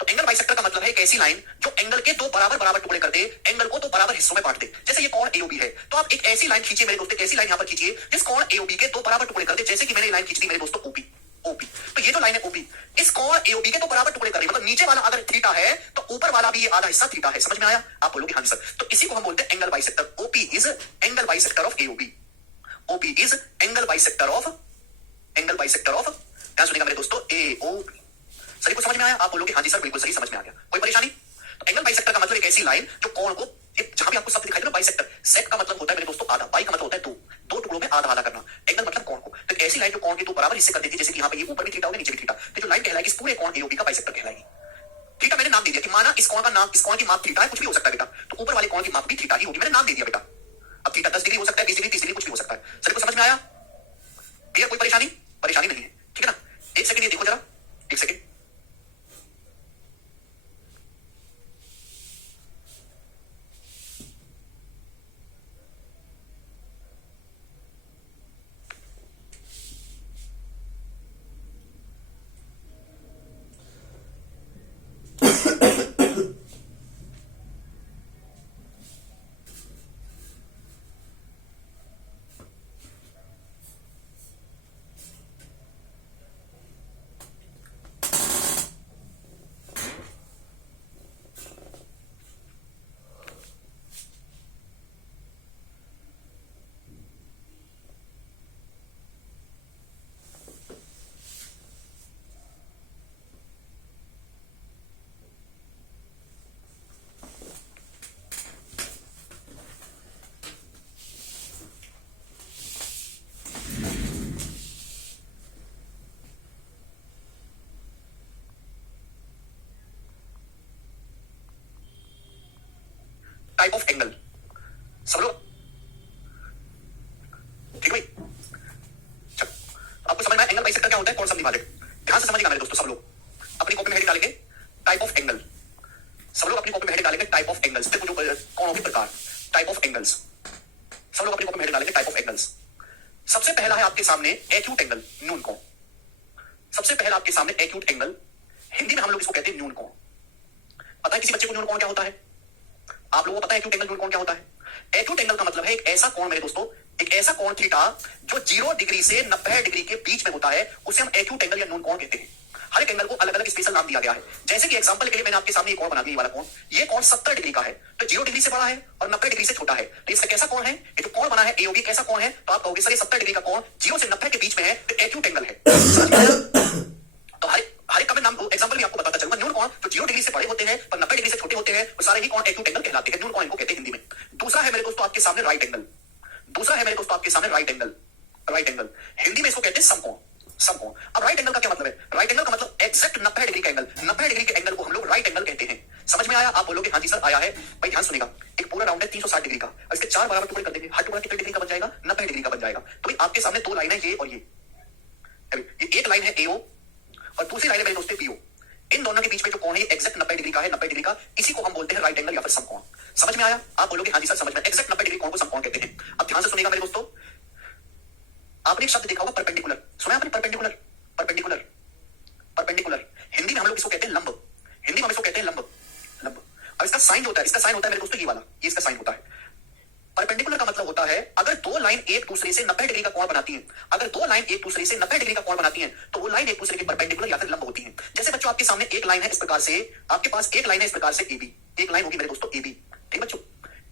तो एंगल बाइसेक्टर का मतलब है एक ऐसी लाइन जो एंगल के दो बराबर बराबर टुकड़े कर दे, एंगल को दो बराबर हिस्सों में बांट दे। जैसे ये कोण AOB है, तो आप एक ऐसी लाइन खींचिए मेरे दोस्तों, एक ऐसी लाइन यहां पर खींचिए जिस कोण AOB के दो बराबर टुकड़े कर दे। जैसे कि मैंने लाइन खींची मेरे दोस्तों OP। तो ये जो लाइन है OP, इस कोण AOB के दो बराबर टुकड़े कर रही है, मतलब नीचे वाला अगर थीटा है तो ऊपर वाला भी ये आधा हिस्सा थीटा है। समझ में आया? आप बोलोगे हाँ जी सर। तो इसी को हम बोलते हैं angle bisector. OP is angle bisector of AOB। OP is angle bisector of क्या सुनेगा मेरे दोस्तों, AOB। सही को समझ में आया? आप बोलोगे हाँ जी सर बिल्कुल सही, समझ में आ गया, कोई परेशानी? तो एंगल बाइसेक्टर का मतलब एक ऐसी लाइन जो कोण को, जहां भी आपको शब्द दिखाई दे ना बाइसेक्टर, सेक का मतलब होता है मेरे दोस्तों आधा, बाई का मतलब होता है दो टुकड़ों में आधा आधा करना, एंगल मतलब कोण को। तो ऐसी लाइन जो कोण के दो बराबर हिस्से कर देती है, जैसे कि यहाँ पे ये ऊपर भी थीटा होगा नीचे भी थीटा, तो जो लाइन कहलाएगी इस पूरे कोण AOB का बाइसेक्टर कहलाएगी। थीटा मैंने नाम दे दिया कि माना इस कोण का नाम, इस कोण की माप थीटा है, कुछ भी हो सकता है बेटा, तो ऊपर वाले कोण की माप भी थीटा ही होगी, मैंने नाम दे दिया बेटा। अब थीटा 10 डिग्री हो सकता है, 20 डिग्री, 30 डिग्री, कुछ भी हो सकता है। सर को समझ में आया? क्लियर? कोई परेशानी नहीं है, ठीक है ना? एक सेकंड ये देखो जरा, एक सेकंड। टाइप ऑफ एंगल, सब लोग ठीक भाई? चलो, आपको समझ में आया एंगल बाइसेक्टर क्या होता है, कोण समद्विभाजक। ध्यान से समझिएगा मेरे दोस्तों, सब लोग अपनी कॉपी में हेडिंग डालेंगे टाइप ऑफ एंगल। सब लोग अपनी कॉपी में हेडिंग डालेंगे टाइप ऑफ एंगल्स। देखो जो कोणों के प्रकार, टाइप ऑफ एंगल्स। सब लोग अपनी कॉपी में हेडिंग डालेंगे टाइप ऑफ एंगल्स। सबसे पहला है आपके सामने एक्यूट एंगल, न्यून कोण। सबसे पहला आपके सामने एक्यूट एंगल, हिंदी में हम लोग इसको कहते हैं न्यून कोण। पता है किसी बच्चे को न्यून कोण क्या होता है? आप लोगों को पता है एक्यूट एंगल न्यून कोण क्या होता है? एक्यूट एंगल का मतलब है एक ऐसा कोण मेरे दोस्तों, एक ऐसा कोण थीटा जो 0 डिग्री से 90 डिग्री के बीच में होता है, उसे हम एक्यूट एंगल या न्यून कोण कहते हैं। हर एक एंगल को अलग अलग स्पेशल नाम दिया गया है। जैसे कि एग्जांपल के लिए मैंने आपके सामने एक कोण बना दिया, ये वाला कोण। ये कोण 70 डिग्री का है, तो 0 डिग्री से बड़ा है और 90 डिग्री से छोटा है। तो इसका कैसा कोण है? ये जो कोण बना है AOB कैसा कोण है? तो आप कहोगे सर ये 70 डिग्री का कोण 0 से 90 के बीच में है, तो एक्यूट एंगल है। तो हर एक का मैं नाम एग्जांपल भी आपको बताता चलूंगा। न्यून कोण जो 0 डिग्री से बड़े होते हैं पर 90 डिग्री से छोटे होते हैं, वो सारे ही कोण एक्यूट एंगल कहलाते हैं। न्यून कोण इनको कहते हैं हिंदी में। दूसरा है मेरे दोस्तों आपके सामने राइट एंगल। दूसरा है मेरे दोस्तों आपके सामने right angle. Right angle Hindi में इसको कहते हैं समकोण। समकोण। अब राइट एंगल का क्या मतलब है? राइट एंगल का मतलब एग्जैक्ट 90 डिग्री का एंगल। 90 डिग्री के एंगल को हम लोग राइट एंगल कहते हैं। समझ में आया? आप बोलोगे हाँ जी सर आया है। भाई ध्यान सुनेगा, एक पूरा राउंड है 360 डिग्री का, और इसके 4 बराबर टुकड़े कर देंगे, हर टुकड़ा कितने डिग्री का बन जाएगा? 90 डिग्री का बन जाएगा। तो भाई आपके सामने दो लाइन है, ये और ये एक लाइन है AO और दूसरी लाइन है मेरे दोस्तों PO। इन दोनों के बीच में जो कोण है एग्जैक्ट 90 डिग्री का है, 90 डिग्री का। इसी को हम बोलते हैं राइट एंगल या फिर समकोण। समझ में आया? आप बोलोगे हाँ जी सर समझ में। एग्जैक्ट 90 डिग्री कोण को समकोण कहते हैं। अब ध्यान से सुनेगा मेरे दोस्तों, आपने एक शब्द देखा होगा परपेंडिकुलर। सुना आपने परपेंडिकुलर? परपेंडिकुलर, परपेंडिकुलर हिंदी में हम लोग इसको कहते हैं लंब। हिंदी में हम इसको कहते हैं लंब, लंब। अब इसका साइन जो होता है, इसका साइन होता है मेरे दोस्तों ये वाला, ये इसका साइन होता है। परपेंडिकुलर का मतलब होता है अगर दो लाइन एक दूसरे से 90 डिग्री का कोण बनाती हैं, अगर दो लाइन एक दूसरे से 90 डिग्री का कोण बनाती हैं, तो वो लाइन एक दूसरे के परपेंडिकुलर या फिर लंब होती है। जैसे बच्चों आपके सामने एक लाइन है इस प्रकार से, आपके पास एक लाइन है इस प्रकार से AB, एक लाइन होगी मेरे दोस्तों AB। ठीक बच्चों,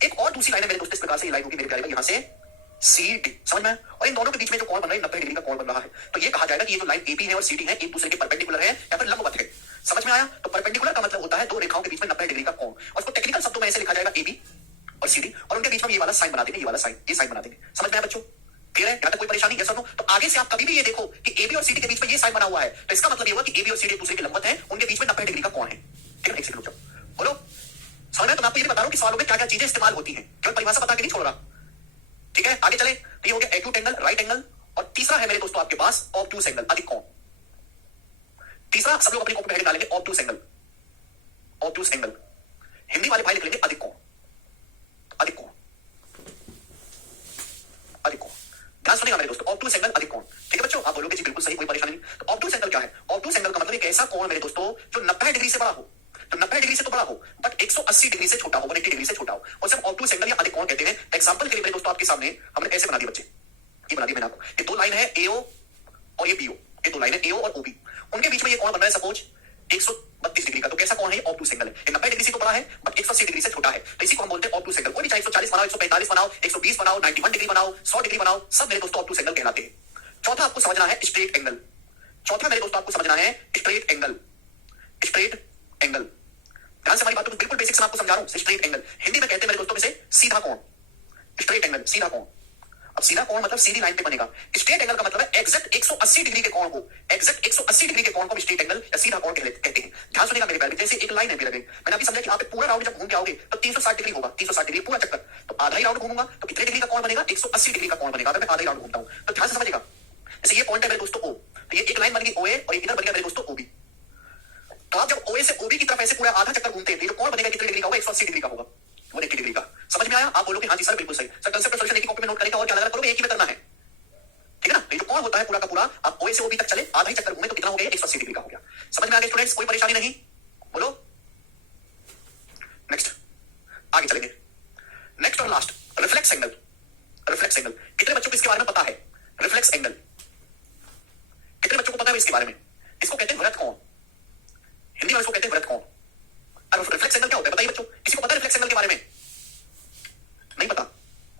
एक और दूसरी लाइन है मेरे दोस्तों इस प्रकार से, ये लाइन होगी मेरे प्यारे भाई यहाँ से CD। समझ में? और इन दोनों के बीच में जो कोण बन रहा है 90 डिग्री का कोण बन रहा है, तो ये कहा जाएगा कि ये जो लाइन AB है और CD है एक दूसरे के परपेंडिकुलर है या फिर लंबवत है। समझ में आया? तो परपेंडिकुलर का मतलब होता है दो रेखाओं के बीच में 90 डिग्री का कोण, और उसको टेक्निकल शब्दों में ऐसे लिखा जाएगा AB और CD, और उनके बीच में ये वाला साइन बना देंगे, ये वाला साइन, ये साइन बना देंगे। समझ में आया बच्चों? क्लियर है? यहाँ तक कोई परेशानी? यस और नो? तो आगे से आप कभी भी ये देखो कि AB और CD के बीच में ये साइन बना हुआ है, तो इसका मतलब ये हुआ कि AB और CD एक दूसरे के लंबवत है, उनके बीच में 90 डिग्री का कोण है। ठीक है, एक सेकंड रुक जाओ, बोलो समझ में? तो मैं आपको ये भी बता रहा हूं कि सवालों में क्या क्या चीजें इस्तेमाल होती हैं, केवल परिभाषा बता के नहीं छोड़ रहा। ठीक है, आगे चले। तो ये हो गया एक्यूट एंगल, राइट एंगल, और तीसरा है मेरे दोस्तों आपके पास ऑब्ट्यूस एंगल, अधिक कोण। तीसरा सब लोग अपनी कॉपी में हेडिंग डालेंगे obtuse angle. Obtuse angle Hindi वाले भाई लिख लेंगे अधिक कोण, अधिक कोण, अधिक कोण। ध्यान सुनिएगा मेरे दोस्तों, ऑब्ट्यूस एंगल, अधिक कोण। ठीक है बच्चों, आप बोलोगे जी बिल्कुल सही, कोई परेशानी नहीं। तो ऑब्ट्यूस एंगल क्या है? ऑब्ट्यूस एंगल का मतलब एक ऐसा कोण मेरे दोस्तों जो 90 डिग्री से बड़ा हो। तो 90 डिग्री से तो बड़ा हो, बट 180 डिग्री से छोटा हो, 180 डिग्री से छोटा हो, और सिर्फ ऑब्ट्यूस एंगल या अधिक कोण कहते हैं। एग्जांपल के लिए मेरे दोस्तों आपके सामने हमने ऐसे बना दिए बच्चे, ये बना दिया मैंने आपको। ये दो लाइन है एओ और ये बीओ, ये दो लाइन है एओ और ओबी, उनके बीच में ये कोण बन रहा है सपोज 132 डिग्री का। तो कैसा कोण है? ऑब्ट्यूस एंगल है। ये 90 डिग्री से तो बड़ा है बट 180 डिग्री से छोटा है, तो इसी को हम बोलते हैं ऑब्ट्यूस एंगल। कोई भी चाहे 140 बनाओ, 145 बनाओ, 120 बनाओ, 91 डिग्री बनाओ, 100 डिग्री बनाओ, सब मेरे दोस्तों ऑब्ट्यूस एंगल कहलाते हैं। चौथा आपको समझना है स्ट्रेट एंगल। चौथा मेरे दोस्तों आपको समझना है स्ट्रेट एंगल। स्ट्रेट एंगल, ध्यान से हमारी बातों को बिल्कुल बेसिक्स में आपको समझा रहा हूं। स्ट्रेट एंगल हिंदी में कहते हैं मेरे दोस्तों में से सीधा कोण। स्ट्रेट एंगल सीधा कोण। अब सीधा कोण मतलब सीधी लाइन पे बनेगा। स्ट्रेट एंगल का मतलब है एग्जैक्ट 180 डिग्री के कोण को, एग्जैक्ट 180 डिग्री के कोण को स्ट्रेट एंगल या सीधा कोण कहते हैं। ध्यान सुनिएगा मेरे प्यारे, जैसे एक लाइन है मेरे, मैंने अभी समझा कि आप पूरा राउंड जब घूम के आओगे तो 360 डिग्री होगा, 360 डिग्री पूरा चक्कर। तो आधा ही राउंड घूमूंगा तो कितने डिग्री का कोण बनेगा? 180 डिग्री का कोण बनेगा अगर मैं आधा ही राउंड घूमता हूं। तो ध्यान से समझिएगा, जैसे ये पॉइंट है मेरे दोस्तों ओ, तो ये एक लाइन बन गई ओए और इधर बन गया मेरे दोस्तों ओबी। तो आप जब ओए से ओबी की तरफ ऐसे पूरा आधा चक्कर घूमते हैं तो कोण बनेगा कितने डिग्री का होगा? 180 डिग्री का होगा, 180 डिग्री का। समझ में आया? आप बोलोगे हाँ जी सर बिल्कुल सही। सर कंसेप्ट सॉल्यूशन एक ही कॉपी में नोट करेगा और क्या अलग करोगे, एक ही में करना है। ठीक है ना? ये जो कोण होता है पूरा का पूरा, आप ओए से ओबी तक चले, आधा ही चक्कर घूमे तो कितना हो गया? 180 डिग्री का हो गया। समझ में आ गया स्टूडेंट्स? कोई परेशानी नहीं? बोलो नेक्स्ट, आगे चलेंगे। नेक्स्ट और last, reflex angle. Reflex angle कितने बच्चों को इसके बारे में पता है? रिफ्लेक्स एंगल कितने बच्चों को पता है इसके बारे में? इसको कहते हैं वृत्त कोण, हिंदी में इसको कहते हैं वृत्त कोण। और रिफ्लेक्स एंगल क्या होता है बताइए बच्चों, किसी को पता है रिफ्लेक्स एंगल के बारे में? नहीं पता?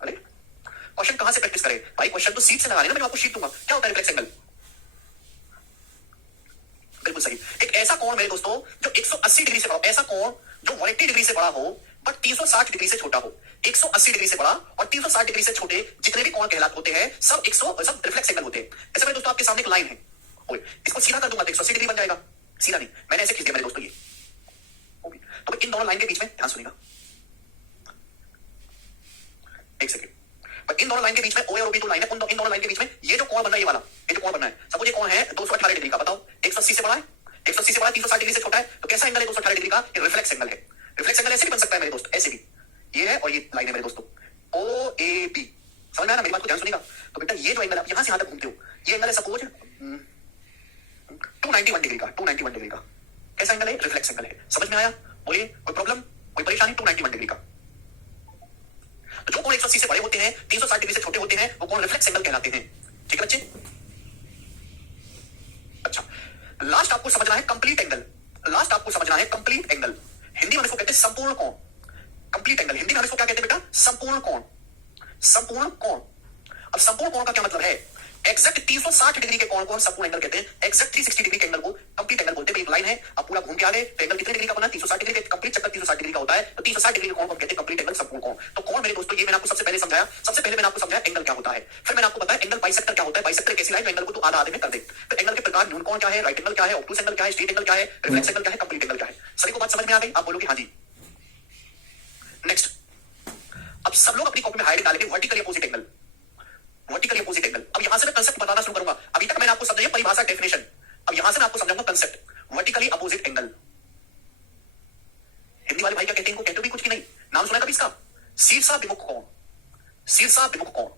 अरे क्वेश्चन कहां से प्रैक्टिस करें भाई? क्वेश्चन तो सीट से लगा लेना, मैं आपको शीट दूंगा। क्या होता है रिफ्लेक्स एंगल? बिल्कुल सही, एक ऐसा कोण मेरे दोस्तों जो 180 डिग्री से बड़ा, ऐसा कोण जो 180 डिग्री से बड़ा हो बट 360 डिग्री से छोटा हो। 180 डिग्री से बड़ा और 360 डिग्री से छोटे जितने भी कोण कहलाते होते हैं सब सब रिफ्लेक्स एंगल होते हैं। ऐसे मेरे दोस्तों आपके सामने एक लाइन है, इसको सीधा कर दूंगा तो 180 डिग्री बन जाएगा। सीधा नहीं, मैंने ऐसे खींच दिया मेरे दोस्तों ये। तो इन दोनों लाइन के बीच में ध्यान सुनिएगा, एक सेकंड। पर इन दोनों लाइन के बीच में ओ और बी दो लाइन है, इन दोनों लाइन के बीच में ये जो कोण बन रहा है, ये वाला ये जो कोण बन रहा है, सपोज ये कोण है 218 डिग्री का। बताओ 180 से बड़ा है, 180 से बड़ा 360 डिग्री से छोटा है, तो कैसा एंगल है 218 डिग्री का? ये रिफ्लेक्स एंगल है। रिफ्लेक्स एंगल ऐसे भी बन सकता है मेरे दोस्त, ऐसे भी। ये है और ये लाइन है मेरे दोस्तों ओ ए बी। समझ में आया ना? मेरी बात को ध्यान सुनिएगा। तो बेटा ये जो एंगल आप यहां से यहां तक घूमते हो, ये एंगल है सपोज 291 डिग्री का। 291 डिग्री का कैसा एंगल है? रिफ्लेक्स एंगल है। समझ में आया? बोलिए कोई प्रॉब्लम, कोई परेशानी? 291 डिग्री का। तो जो कोण 180 से बड़े होते हैं, 360 डिग्री से छोटे होते हैं, वो कोण रिफ्लेक्स एंगल कहलाते हैं। ठीक है बच्चे? अच्छा, लास्ट आपको समझना है कंप्लीट एंगल। लास्ट आपको समझना है कंप्लीट एंगल। हिंदी में इसको कहते हैं संपूर्ण कोण। कंप्लीट एंगल हिंदी में इसको क्या कहते हैं बेटा? संपूर्ण कोण। संपूर्ण कोण। अब संपूर्ण कोण का क्या मतलब है? एक्जैक्ट 360 डिग्री के कोण को हम संपूर्ण एंगल कहते हैं। एक्जैक्ट 360 डिग्री के एंगल को कंप्लीट एंगल बोलते हैं। एक लाइन है, आप पूरा घूम के आ गए तो एंगल कितने डिग्री का बना? 360 डिग्री का। कंप्लीट चक्कर 360 डिग्री का होता है, तो 360 डिग्री के कोण को हम कहते हैं कंप्लीट एंगल, संपूर्ण कोण। तो कोण मेरे दोस्तों ये मैंने आपको सबसे पहले समझाया। सबसे पहले मैंने आपको समझाया एंगल क्या होता है, फिर मैंने आपको बताया एंगल बाइसेक्टर क्या होता है। बाइसेक्टर कैसी लाइन जो एंगल को तो आधा आधे में कर दे। तो एंगल के प्रकार, न्यून कोण क्या है, राइट एंगल क्या है, ऑब्टूस एंगल क्या है, स्ट्रेट एंगल क्या है, रिफ्लेक्स एंगल क्या है, कंप्लीट एंगल क्या है। सभी को बात समझ में आ गई? आप बोलोगे हाँ जी। नेक्स्ट, अब सब लोग अपनी कॉपी में हाइड डालेंगे vertical opposite angle. Vertical opposite angle. अब यहां से मैं कंसेप्ट बताना शुरू करूंगा। अभी तक मैंने आपको समझाया परिभाषा, डेफिनेशन। अब यहां से मैं आपको समझाऊंगा concept, vertically opposite angle. Hindi वाले भाई क्या कहते हैं इनको? कहते भी कुछ की नहीं। नाम सुना कभी इसका? शीर्षाभिमुख कोण। शीर्षाभिमुख कोण।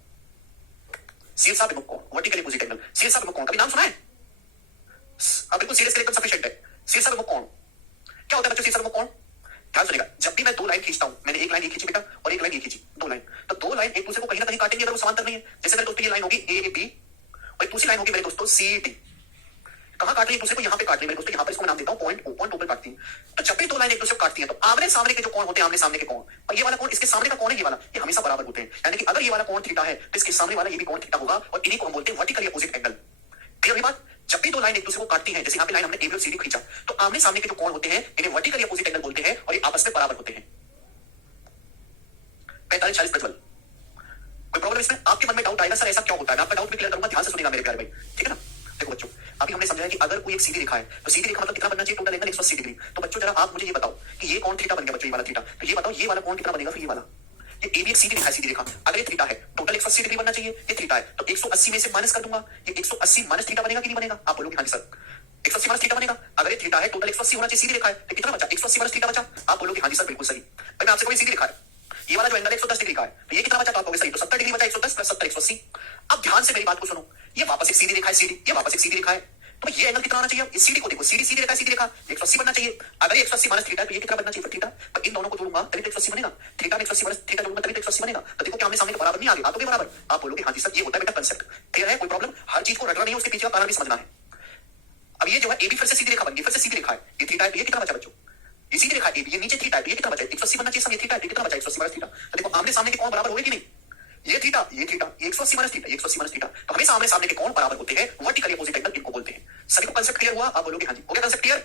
शीर्षाभिमुख कोण, वर्टिकली अपोजिट एंगल। शीर्षाभिमुख कोण कभी नाम सुना है? अब बिल्कुल सीरियस एकदम सफिशिएंट है। शीर्षाभिमुख कोण क्या होता है बच्चों? शीर्षाभिमुख कोण ध्यान सुनिएगा, जब भी मैं दो लाइन खींचता हूं, मैंने एक लाइन ये खींची बेटा और एक लाइन ये खींची, दो लाइन, तो दो लाइन एक दूसरे को कहीं ना कहीं काटेंगे अगर वो समांतर नहीं है। जैसे मेरे दोस्तों ये लाइन होगी ए बी और एक दूसरी लाइन होगी मेरे दोस्तों सी डी। कहां काट रही है? दूसरे को यहां पे काट रही है मेरे दोस्तों, यहां पर इसको मैं नाम देता हूं पॉइंट ओ। पॉइंट ओ पे काटती है। तो जब भी दो लाइन एक दूसरे को काटती है तो आमने सामने के जो कोण होते हैं, आमने सामने के कोण, और ये वाला कोण इसके सामने का कोण है, ये वाला, ये हमेशा बराबर होते हैं। यानी कि अगर ये वाला कोण थीटा है तो इसके सामने वाला ये भी कोण थीटा होगा, और इन्हीं को हम बोलते हैं वर्टिकली अपोजिट एंगल। क्लियर हुई बात? जब भी दो लाइन एक दूसरे को काटती हैं, जैसे यहाँ पे लाइन हमने ए बी और सी डी खींचा, तो आमने सामने के जो कोण होते हैं इन्हें वर्टिकली अपोजिट एंगल बोलते हैं और ये आपस में बराबर होते हैं। 45-40 प्रज्वल, कोई प्रॉब्लम इसमें? आपके मन में डाउट आएगा सर ऐसा क्यों होता है? मैं आपका डाउट भी क्लियर करूंगा, ध्यान से सुनिएगा मेरे प्यारे भाई। ठीक है ना? देखो बच्चों, अभी हमने समझा है कि अगर कोई एक सीधी रेखा है तो सीधी रेखा मतलब कितना बनना चाहिए टोटल एंगल 180 डिग्री। तो बच्चों जरा आप मुझे ये बताओ कि ये कौन थीटा बन गया बच्चों, ये वाला थीटा, तो ये बताओ ये वाला कौन कितना बनेगा फिर ये वाला। ये ए भी एक सीधी रेखा है, सीधी रेखा अगर ये थीटा है टोटल 180 डिग्री बनना चाहिए, ये थीटा है तो 180 में से माइनस कर दूंगा, ये 180 माइनस थीटा बनेगा कि नहीं बनेगा, आप बोलोगे हाँ जी सर 180 माइनस थीटा बनेगा। अगर ये थीटा है टोटल 180 होना चाहिए, सीधी रेखा है तो कितना बचा 180 माइनस थीटा बचा, आप बोलोगे हाँ जी सर बिल्कुल सही। भाई मैं आपसे कोई सीधी रेखा है, ये वाला जो एंगल 110 डिग्री का है तो ये कितना बचा, तो आप कहोगे सही, तो 70 डिग्री बचा, 110 प्लस 70 180। अब ध्यान से मेरी बात को सुनो, ये वापस एक सीधी रेखा है, सीधी, ये वापस एक सीधी रेखा है, तो ये एंगल कितना होना चाहिए, इस सीधी को देखो, सीधी सीधी रेखा सीधी रेखा 180 बनना चाहिए। अगर ये 180 माइनस थीटा है तो ये कितना बनना चाहिए थीटा, पर इन दोनों को जोड़ूंगा तभी तो 180 बनेगा, थीटा में 180 माइनस थीटा जोड़ूंगा तभी तो 180 बनेगा। तो देखो क्या आमने सामने के बराबर नहीं आ गया, आप बराबर, आप बोलोगे हाँ जी सर ये होता है बेटा कंसेप्ट, क्लियर है, कोई प्रॉब्लम, हर चीज को रटना नहीं है, उसके पीछे का कारण भी समझना है। अब ये जो है ए भी फिर से सीधी रेखा बन गई, फिर से सीधी रेखा है, ये थीटा है तो ये कितना बचा बच्चों, ये सीधी रेखा ए भी, ये नीचे थीटा है तो ये कितना बचा 180 बनना चाहिए, सब ये थीटा है कितना बचा 180 माइनस थीटा। तो देखो आमने सामने के कौन बराबर होंगे कि नहीं, ये theta 180 minus theta 180 minus theta, तो हमेशा आमने सामने के कौन बराबर होते हैं, वर्टिकली अपोजिट एंगल इनको बोलते हैं। सभी को कांसेप्ट क्लियर हुआ, आप बोलोगे हाँ जी हो गया कांसेप्ट क्लियर,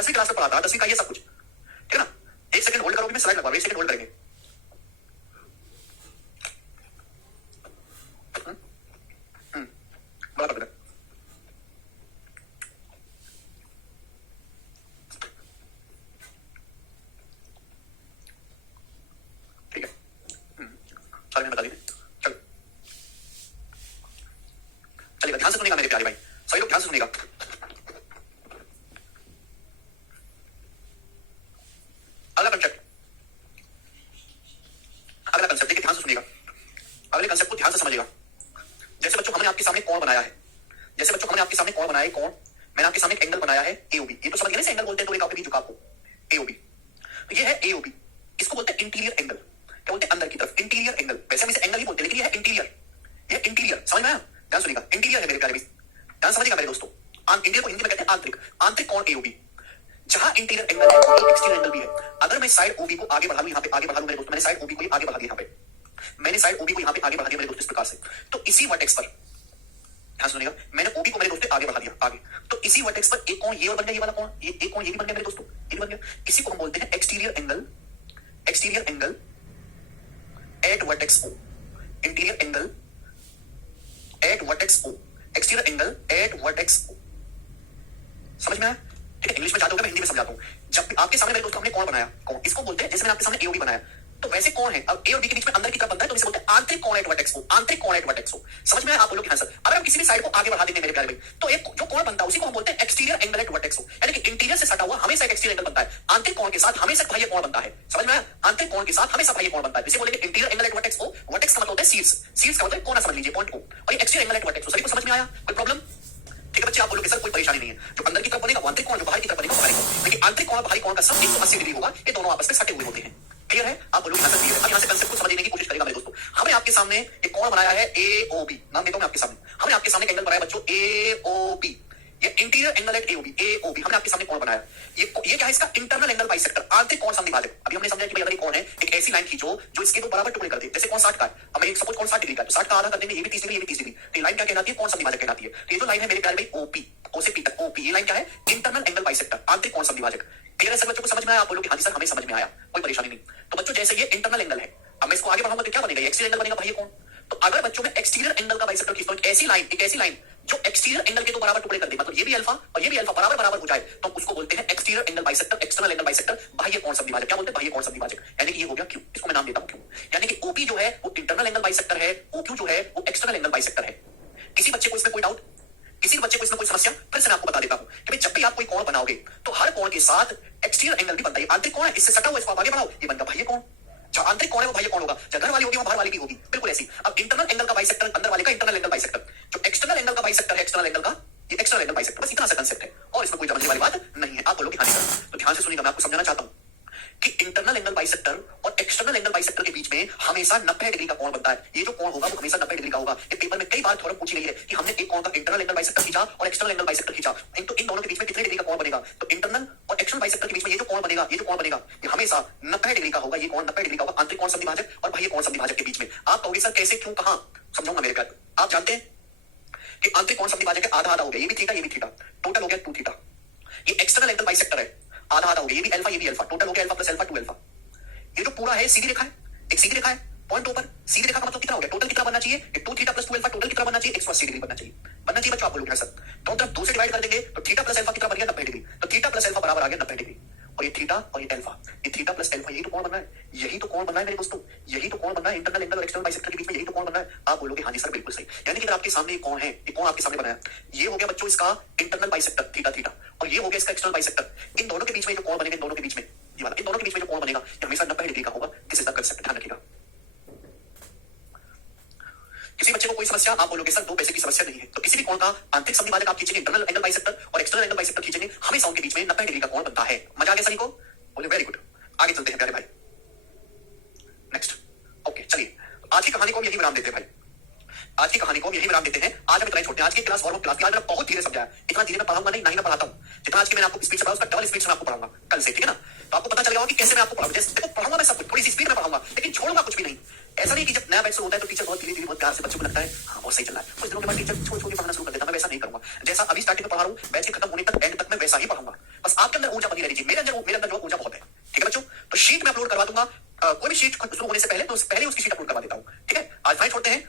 10वीं क्लास में पढ़ा था, 10वीं का ये सब कुछ, ठीक है ना। एक सेकंड होल्ड करोगे, मैं स्लाइड लगवा, एक सेकंड होल्ड करेंगे। बड़ा कर देना, ठीक है, सारे में बता दीजिए, चलो चलिएगा, ध्यान से सुनेगा मेरे प्यारे भाई, सभी लोग ध्यान से सुनेगा। अगला कंसेप्ट, अगला कंसेप्ट देखिए ध्यान से सुनिएगा, अगले कंसेप्ट को ध्यान से समझिएगा। जैसे बच्चों हमने आपके सामने कोण बनाया है, जैसे बच्चों हमने आपके सामने कोण बनाया है, कोण मैंने आपके सामने एक एंगल बनाया है एओबी, ये तो समझ गए ना, एंगल बोलते हैं तो एक आपके बीच झुकाव को एओबी, तो ये है एओबी, इसको बोलते हैं इंटीरियर एंगल, क्या बोलते हैं अंदर की तरफ इंटीरियर एंगल, वैसे हम इसे एंगल ही बोलते हैं लेकिन ये है इंटीरियर, ये इंटीरियर, समझ में आया, ध्यान सुनिएगा, इंटीरियर है मेरे प्यारे, ध्यान समझिएगा मेरे दोस्तों। इंटीरियर को हिंदी में कहते हैं आंतरिक, आंतरिक कोण एओबी, जहां इंटीरियर एंगल है वहीं एक्सटीरियर एंगल भी है। अगर मैं साइड ओबी को आगे बढ़ा लूं, यहां पे आगे बढ़ा लूं मेरे दोस्त, मैंने साइड ओबी को आगे बढ़ा दिया, यहां पे मैंने साइड ओबी को यहां पे आगे बढ़ा दिया मेरे दोस्त इस प्रकार से, तो इसी वर्टेक्स पर ध्यान सुनिएगा, मैंने ओबी को मेरे दोस्त आगे बढ़ा दिया आगे, तो इसी वर्टेक्स पर एक कोण ये और बन गया, ये वाला कोण, ये एक कोण ये भी बन गया मेरे दोस्तों, ये भी बन गया, इसी को हम बोलते हैं exterior angle, exterior angle at vertex O, interior angle at vertex O, exterior angle at vertex O, समझ में आया, ठीक है। इंग्लिश में ज्यादा होगा, मैं हिंदी में समझाता हूं। जब भी आपके सामने मेरे दोस्तों हमने कोण बनाया, कोण इसको बोलते हैं, जैसे मैंने आपके सामने एओबी बनाया, तो वैसे कौन है, अब ए और बी के बीच में अंदर की तरफ बनता है तो इसे बोलते हैं आंतरिक कोण एट वर्टेक्स ओ, आंतरिक कोण एट वर्टेक्स ओ, समझ में आया, आप बोलोगे हाँ सर। अगर हम किसी भी साइड को आगे बढ़ा देते हैं मेरे प्यारे भाई, तो एक जो कोण बनता है उसी को हम बोलते हैं एक्सटीरियर एंगल एट वर्टेक्स ओ, यानी कि इंटीरियर से सटा हुआ हमेशा एक एक्सटीरियर एंगल बनता है, आंतरिक कोण के साथ हमेशा बाह्य कोण बनता है, समझ में आया, आंतरिक कोण के साथ हमेशा बाह्य कोण बनता है, इसे बोलेंगे interior angle at vertex O, vertex का मतलब होता है शीर्ष, शीर्ष का मतलब कोण समझ लीजिए पॉइंट ओ, और ये एक्सटीरियर एंगल एट वर्टेक्स ओ, सभी को समझ में आया, कोई प्रॉब्लम, ठीक है बच्चे, आप बोलोगे सर कोई परेशानी नहीं है, जो अंदर की तरफ बनेगा वो आंतरिक कोण, जो बाहर की तरफ बनेगा बाहरी कोण, लेकिन आंतरिक कोण और बाहरी कोण का सब 180 डिग्री होगा, ये दोनों आपस में सटे हुए होते हैं, क्लियर है, आप बोलोगे हाँ सर क्लियर है। अब यहाँ से कंसेप्ट को समझने की कोशिश करेगा मेरे दोस्तों, हमने आपके सामने एक कोण बनाया है एओबी, नाम देता हूं मैं आपके सामने, हमने आपके सामने एक एंगल बनाया बच्चों एओबी, ये interior angle at AOB, AOB हमने आपके सामने कोण बनाया, ये क्या है, इसका इंटरनल एंगल बाइसेक्टर, आंतरिक कोण समद्विभाजक। अभी हमने समझा कि भाई अगर कोण है, एक ऐसी लाइन खींचो जो इसके दो बराबर टुकड़े कर दे, जैसे कोण 60 का है, अब मैं सपोज कोण 60 डिग्री का, तो 60 का आधा कर देंगे, ये भी 30 डिग्री, ये भी 30 डिग्री, तो ये लाइन क्या कहलाती है, कोण समद्विभाजक कहलाती है। तो ये जो लाइन है मेरे प्यारे भाई ओपी, ओ से पी तक ओपी, ये लाइन क्या है, इंटरनल एंगल बाइसेक्टर, आंतरिक कोण समद्विभाजक, क्लियर है सर बच्चों को, समझ में आया, आप बोलोगे हाँ जी सर हमें समझ में आया, कोई परेशानी नहीं। तो बच्चों जैसे ये इंटरनल एंगल है, अब मैं इसको आगे बढ़ाऊंगा तो क्या बनेगा, एक्सटीरियर एंगल बनेगा बाह्य कोण, तो अगर बच्चों में एक्सटीरियर एंगल का बाइसेक्टर खींचता हूं, एक ऐसी लाइन जो एक्सटीरियर एंगल के दो बराबर टुकड़े कर दे, मतलब ये भी अल्फा और ये भी अल्फा बराबर बराबर हो जाए, तो उसको बोलते हैं exterior angle bisector, external angle bisector, बाह्य कोण समद्विभाजक, क्या बोलते हैं बाह्य कोण समद्विभाजक, यानी कि ये हो गया क्यू, इसको मैं नाम देता हूं क्यू, यानी कि ओपी जो है वो इंटरनल एंगल बाइसेक्टर है, ओक्यू जो है वो एक्सटर्नल एंगल बाइसेक्टर है। किसी बच्चे को इसमें कोई डाउट, किसी बच्चे को इसमें कोई समस्या, फिर से मैं आपको बता देता हूं कि जब भी आप कोई कोण बनाओगे तो हर कोण के साथ एक्सटीरियर एंगल भी बनता है, आंतरिक कोण है इससे सटा हुआ, इसको आगे बढ़ाओ, ये बनता बाह्य कोण, जो आंतरिक कोण है वो बाह्य कोण होगा, जो घर वाली होगी वो बाहर वाली भी होगी, बिल्कुल ऐसी। अब इंटरनल एंगल का बाइसेक्टर, अंदर वाले का इंटरनल एंगल बाइसेक्टर, जो एक्सटर्नल एंगल का बाइसेक्टर है, एक्सटर्नल एंगल का, ये एक्सटर्नल एंगल बाइसेक्टर, बस इतना सा कांसेप्ट है और इसमें कोई समझने वाली बात नहीं है, आप बोलोगे हाँ सर। तो ध्यान से सुनिएगा, मैं आपको समझाना चाहता हूं कि इंटरनल एंगल बाइसेक्टर और एक्सटर्नल एंगल बाइसेक्टर के बीच में हमेशा 90 डिग्री का कोण बनता है, ये जो कोण होगा वो हमेशा 90 डिग्री का होगा। ये पेपर में कई बार थ्योरम पूछी गई है कि हमने एक कोण का इंटरनल एंगल बाइसेक्टर खींचा और एक्सटर्नल एंगल बाइसेक्टर खींचा, तो इन दोनों के बीच में कितने डिग्री का कोण बनेगा, तो इंटरनल और एक्सटर्नल बाइसेक्टर के बीच में ये जो कोण बनेगा, ये जो कोण बनेगा ये हमेशा 90 डिग्री का होगा, ये कोण 90 डिग्री का होगा, आंतरिक कोण समद्विभाजक और बाह्य कोण समद्विभाजक के बीच में। आप कहोगे सर कैसे, क्यों, कहां, समझाऊंगा मेरे प्यारे। आप जानते हैं कि आंतरिक कोण समद्विभाजक आधा आधा हो गया, ये भी थीटा ये भी थीटा, टोटल हो गया 2 थीटा, ये एक्सटर्नल एंगल बाइसेक्टर है, आधा आधा हो गया, ये भी अल्फा ये भी अल्फा, टोटल हो गया अल्फा प्लस अल्फा 2 अल्फा। ये जो पूरा है सीधी रेखा है, एक सीधी रेखा है, पॉइंट ऊपर सीधी रेखा का मतलब कितना हो गया, टोटल कितना बनना चाहिए, 2 थीटा प्लस 2 अल्फा टोटल कितना बनना चाहिए, 180 डिग्री बनना चाहिए। बनना चाहिए बच्चों, आप बोलोगे सर दोनों तरफ 2 से डिवाइड कर देंगे तो थीटा प्लस अल्फा कितना बन गया, 90 डिग्री। तो थीटा प्लस अल्फा बराबर आ गया 90 डिग्री। और ये थीटा और ये अल्फा, ये थीटा प्लस अल्फा, यही तो कोण बन रहा है, यही तो कोण बन रहा है मेरे दोस्तों, यही तो कोण बन रहा है इंटरनल एंगल और एक्सटर्नल बाइसेक्टर के बीच में, यही तो कोण बन रहा है। आप बोलोगे हाँ जी सर बिल्कुल सही। यानी कि अगर आपके सामने कोण है, ये कोण आपके सामने बना है, ये हो गया बच्चों इसका इंटरनल बाइसेक्टर थीटा थीटा, और ये हो गया इसका एक्सटर्नल बाइसेक्टर। इन दोनों के बीच में जो कोण बनेगा, इन दोनों के बीच में ये वाला, इन दोनों के बीच में जो कोण बनेगा ये हमेशा 90 डिग्री का होगा। दिस इज द कांसेप्ट, ध्यान रखिएगा। किसी बच्चे को कोई समस्या, आप बोलोगे सर 2 पैसे की समस्या नहीं है, तो किसी भी कोण का आंतरिक समद्विभाजक आप खींचेंगे, इंटरनल एंगल बाइसेक्टर और एक्सटर्नल एंगल बाइसेक्टर खींचेंगे, हमेशा उनके बीच में 90 डिग्री का कोण बनता है। मजा आ गया सभी को, बोले वेरी गुड। आगे चलते हैं प्यारे भाई, नेक्स्ट। ओके चलिए, आज की कहानी को यही विराम देते हैं भाई, आज की कहानी को यही विराम देते हैं। आज हम इतना ही छोड़ते हैं। आज की क्लास वार्म अप क्लास, आज मैंने बहुत धीरे समझाया, इतना धीरे मैं पढ़ाऊंगा नहीं, ना ही मैं पढ़ाता हूं। जितना आज की मैंने आपको स्पीड से पढ़ा उसका डबल स्पीड से मैं आपको पढ़ाऊंगा कल से, ठीक है ना। तो आपको पता चल गया कि कैसे मैं आपको पढ़ाऊंगा। जैसे देखो पढ़ाऊंगा मैं सब कुछ, थोड़ी सी स्पीड में पढ़ाऊंगा लेकिन छोड़ूंगा कुछ भी नहीं। ऐसा नहीं कि जब नया बैच शुरू होता है तो टीचर बहुत धीरे धीरे बहुत प्यार से बच्चों को लगता है हाँ बहुत सही चल रहा है, कुछ दिनों के बाद टीचर छोड़ छोड़ के पढ़ाना शुरू कर देता। मैं वैसा नहीं करूंगा, जैसा अभी स्टार्टिंग में पढ़ा रहा हूं बैच के खत्म होने तक एंड तक मैं वैसा ही पढ़ाऊंगा। बस आपके अंदर ऊर्जा बनी रहनी चाहिए, मेरे अंदर जो ऊर्जा बहुत है, ठीक है बच्चों। तो शीट में अपलोड करवा दूंगा, कोई भी शीट शुरू होने से पहले तो पहले उसकी शीट अपलोड करवा देता हूं, ठीक है। आज फाइन छोड़ते हैं।